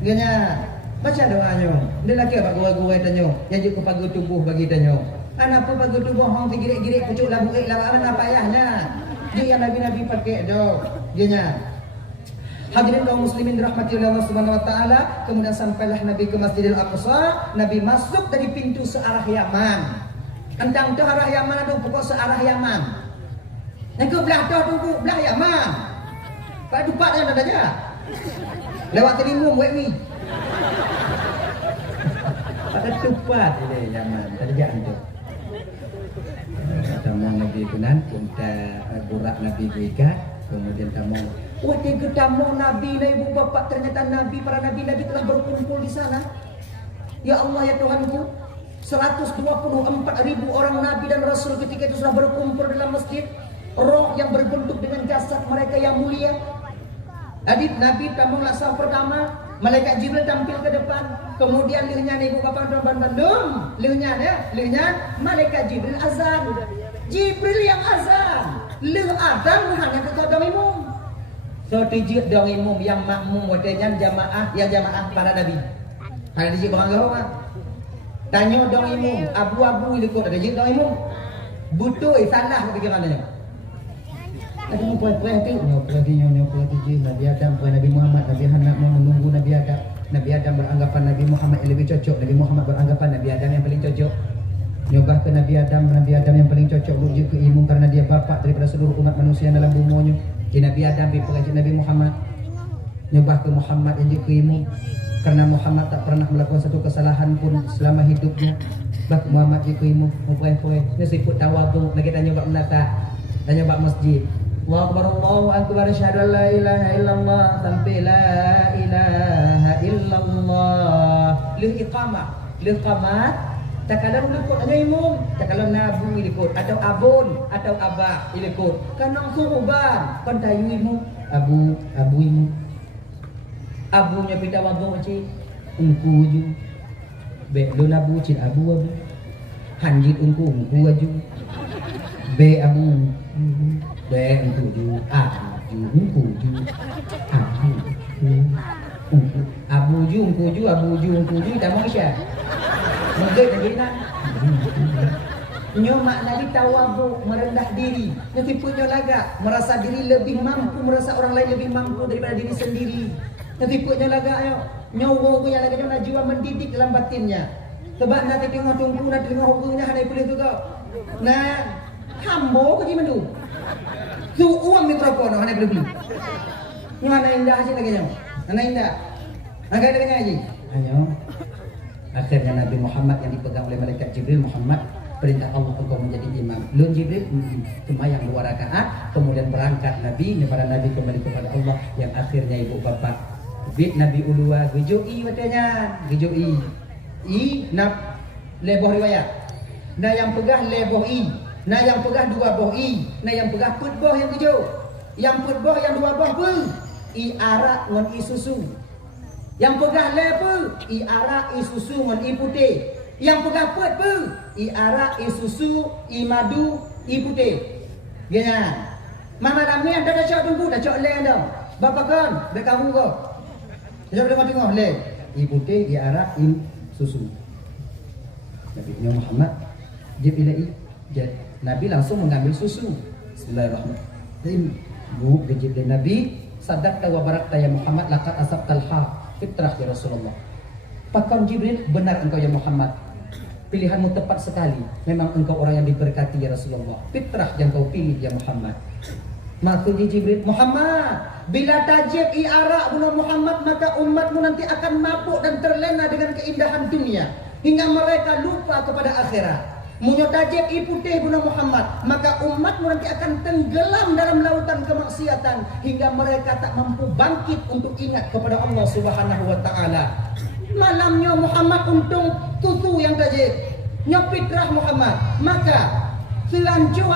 Ganya. Baca doanya. Dia laki apa gurau-gurau tanya. Yang juga pagu tubuh bagi tanya. Anak apa pagu tubuh hang girik-girik pucuk labu lawan apa ayahnya. Dia yang nabi-nabi pakai do. Ganya. Hadirin kaum muslimin dirahmati oleh Allah Subhanahu wa taala, kemudian sampailah Nabi ke Masjidil Aqsa. Nabi masuk dari pintu searah Yaman. Entang tu arah Yaman ada pokok searah Yaman. Yang ke belah dah tunggu belah Yaman. Pak dupatnya ada aja. Lewat Telimung wek ni. Pada tupat ini Yaman. Tadi jangan tu. Tamu Nabi kunan kita burak Nabi berikat, kemudian tamu waktu ketemu Nabi dan ibu bapa, ternyata Nabi, para Nabi telah berkumpul di sana. Ya Allah ya Tuhanku, 124.000 orang Nabi dan Rasul ketika itu sudah berkumpul dalam masjid. Roh yang berbentuk dengan jasad mereka yang mulia. Jadi Nabi tamu laksana pertama, Malaikat Jibril tampil ke depan. Kemudian lihnya ibu bapak tuan bandung. Lihnya malaikat Jibril azan. Jibril yang azan. Lih azan hanya ketua dong imum. So tijik dong imum yang makmum wadanya jamaah para nabi. Ada dijik barang gawa. Tanya dong imum, abu-abu ikut ada dijik dong imum. Butuh salah kepikirannya. Ada mu puan-puan tu, nyopo Nabi Adam, Nabi Muhammad, Nabi Hana mau menunggu Nabi Adam. Nabi Adam beranggapan Nabi Muhammad yang lebih cocok, Nabi Muhammad beranggapan Nabi Adam yang paling cocok. Nyobah ke Nabi Adam yang paling cocok untuk ke ilmu karena dia bapak daripada seluruh umat manusia dalam buminya. Jadi Nabi Adam berpengajian Nabi Muhammad. Nyobah ke Muhammad yang ke ilmu karena Muhammad tak pernah melakukan satu kesalahan pun selama hidupnya. Bah Muhammad yang ke ilmu, poe-poe, nyesiput tawadhu, lagi tanya bab menata, tanya bab masjid. Allahu akbar asyhadu an la ilaha illallah sampai la ilaha illallah. Lih iqamah, lih qamat. Takalam ikut ada imum, takalam nabu ikut atau abun atau abah ikut. Kanang suruban, pantayu imum, abu imum. Abunya pindah wabung cik, ungku ju. Be lo nabu cik abu. Hanjit ungku aju. Be abu. Be ungku ju, ungku ju. Abu ju, ungku ju, dah mau siapa? Mungkin lagi nak. Nyo makna di tawadhu, merendah diri. Nanti punya laga, merasa diri lebih mampu, merasa orang lain lebih mampu daripada diri sendiri. Nanti punya laga ayo. Nyo punya laga nyo najwa mendidik dalam batinnya. Sebab nanti tengok tunggu, nanti tengok hukumnya hanya boleh juga. Nah, hambo ke gimana tu? Tu uang mikrofon hanya boleh beli. Nyo hanya indah aja lagi nyo. Hanya indah. Agak lagi aja. Ayo. Akhirnya Nabi Muhammad yang dipegang oleh malaikat Jibril, Muhammad perintah Allah engkau menjadi imam. Lun Jibril sembahyang 2 rakaat, kemudian berangkat Nabi kepada Nabi kembali kepada Allah yang akhirnya ibu bapa bid Nabi ulua gejoi katanya, gejoi. Nap leboh riwayat. Nah yang pegah leboh nah yang pegah 2 boh nah yang pegah put boh yang kejo. Yang put boh yang 2 boh pun arak ngon susu. Yang pegah lepe, arak susu ngon putih. Yang pegah put pe, arak susu, madu, putih. Gaya. Mana ramai anda dah cak tunggu, dah cak le anda. Bapa kan, dek kamu kau. Jangan tengok le. Putih, arak, susu. Nabi Muhammad jibilai. Nabi langsung mengambil susu. Bismillahirrahmanirrahim. Bu gejib Nabi, sadaqta wa barakta ya Muhammad laqad asabtal haq. Fitrah ya Rasulullah. Pakam Jibril, benar engkau ya Muhammad. Pilihanmu tepat sekali. Memang engkau orang yang diberkati ya Rasulullah. Fitrah yang kau pilih ya Muhammad. Maksudnya Jibril, Muhammad, bila tajib arak bunuh Muhammad, maka umatmu nanti akan mabuk dan terlena dengan keindahan dunia hingga mereka lupa kepada akhirat. Munyo tajib putih bunuh Muhammad, maka umatmu nanti akan tenggelam dalam lautan kemaksiatan hingga mereka tak mampu bangkit untuk ingat kepada Allah Subhanahu wa taala. Malamnya Muhammad untung susu yang tajib, nyopitrah Muhammad, maka selanjut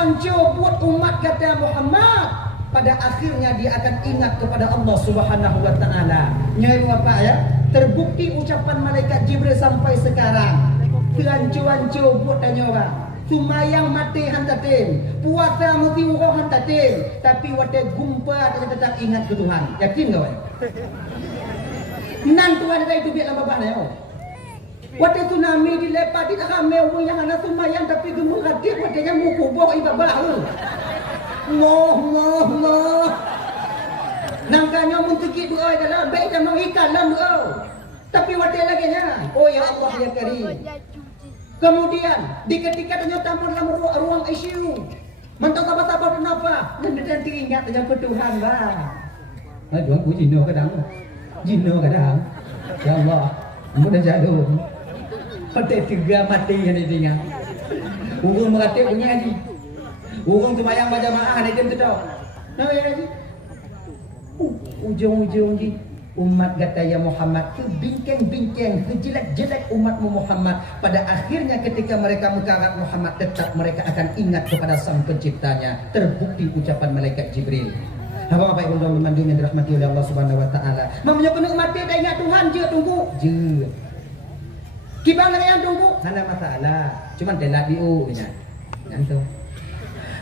buat umat kata Muhammad, pada akhirnya dia akan ingat kepada Allah Subhanahu wa taala. Nyai apa ya? Terbukti ucapan malaikat Jibril sampai sekarang. Kelancuan buat tanya orang. Sumayang mati hantatin, puasa mesti urang hantatin, tapi wate gumpa tetap ingat ke Tuhan. Yakin kau? Nan Tuhan ada itu biar lama banyak. Wate tsunami dilepas di ramai orang yang anak sumayang tapi gemuk hati watenya muku bawa ibadah. Moh. Nangkanya muntiki doa adalah baik dan mau ikan dalam doa. Tapi wate lagi nya. Oh ya Allah ya Karim. Kemudian di ketika ternyata dalam ruang ICU, mentang sabar kenapa? Dan nanti ingat dengan Tuhan bang. Aduh aku jino kadang. Ya Allah, mudah jatuh. Pada 3 mati yang ditinggal. Urung mengati bunyi haji. Urung tumayang berjamaah ada jam tu tau. Nah ya haji. Ujung-ujung ji. Umat kata ya Muhammad kebincang-bincang, kejelek-jelek umatmu Muhammad. Pada akhirnya ketika mereka mengkarat Muhammad, tetap mereka akan ingat kepada sang penciptanya. Terbukti ucapan malaikat Jibril. Abang Bapak Ibu dan Mandu yang dirahmati oleh Allah Subhanahu wa taala. Mamanya kena mati dah ingat Tuhan je tunggu. Je. Kibang yang tunggu. Ada masalah. Cuman telat diu nya. Nanti.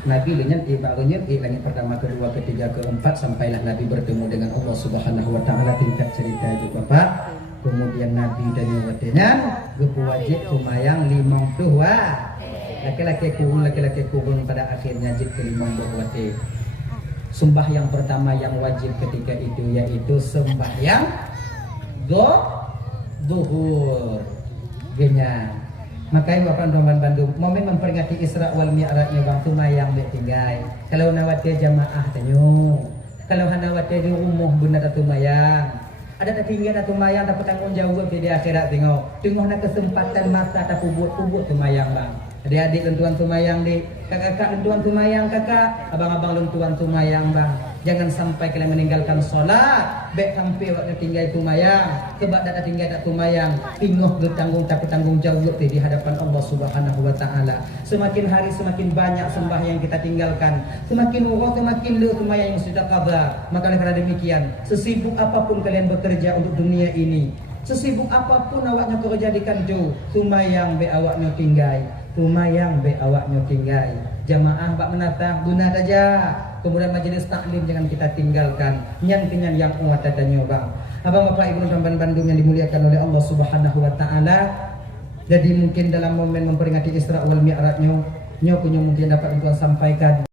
Nabi lenyap barunya langit pertama, kedua, ketiga, keempat sampailah Nabi bertemu dengan Allah Subhanahu wa taala. Tingkat cerita itu Bapak. Kemudian Nabi dan nyawatnya wajib sumayang 50 laki-laki kurun pada akhirnya jid ke 50 wate. Sembah yang pertama yang wajib ketika itu yaitu sembahyang zuhur. Genya. Makanya Bapak Roman Bandung momen memperingati Isra wal Mi'rajnya bang sumayang tinggal. Kalau nawate jamaah tanyo. Kalau hanawate di rumah benar tumayang. Ada tak tinggal atau mayang dapat tanggung jawab di akhirat tengok nak kesempatan masa tak kubut tumayang bang. Adik-adik lentuan tumayang di, kakak lentuan tumayang kakak, abang-abang lentuan tumayang bang. Jangan sampai kalian meninggalkan sholat, baik sampai waktu tinggal tumayang, kebak tak tinggal tak tumayang, tingoh bertanggung tapi tanggung jawab di hadapan Allah Subhanahu wa taala. Semakin hari semakin banyak sembah yang kita tinggalkan, semakin urut semakin le tumayang yang sudah qada. Maka oleh kerana demikian, sesibuk apapun kalian bekerja untuk dunia ini, sesibuk apapun awaknya kerja di kanjo, tumayang be awaknya tinggal. Tumayang be awaknya tinggal. Jamaah bak menatah guna saja. Kemudian majelis taklim jangan kita tinggalkan. Nyan yang kuat adanya bang. Abang Bapak Ibu dan Bandung yang dimuliakan oleh Allah Subhanahu wa taala. Jadi mungkin dalam momen memperingati Isra wal Mi'rajnya, nyo punya mungkin dapat untuk sampaikan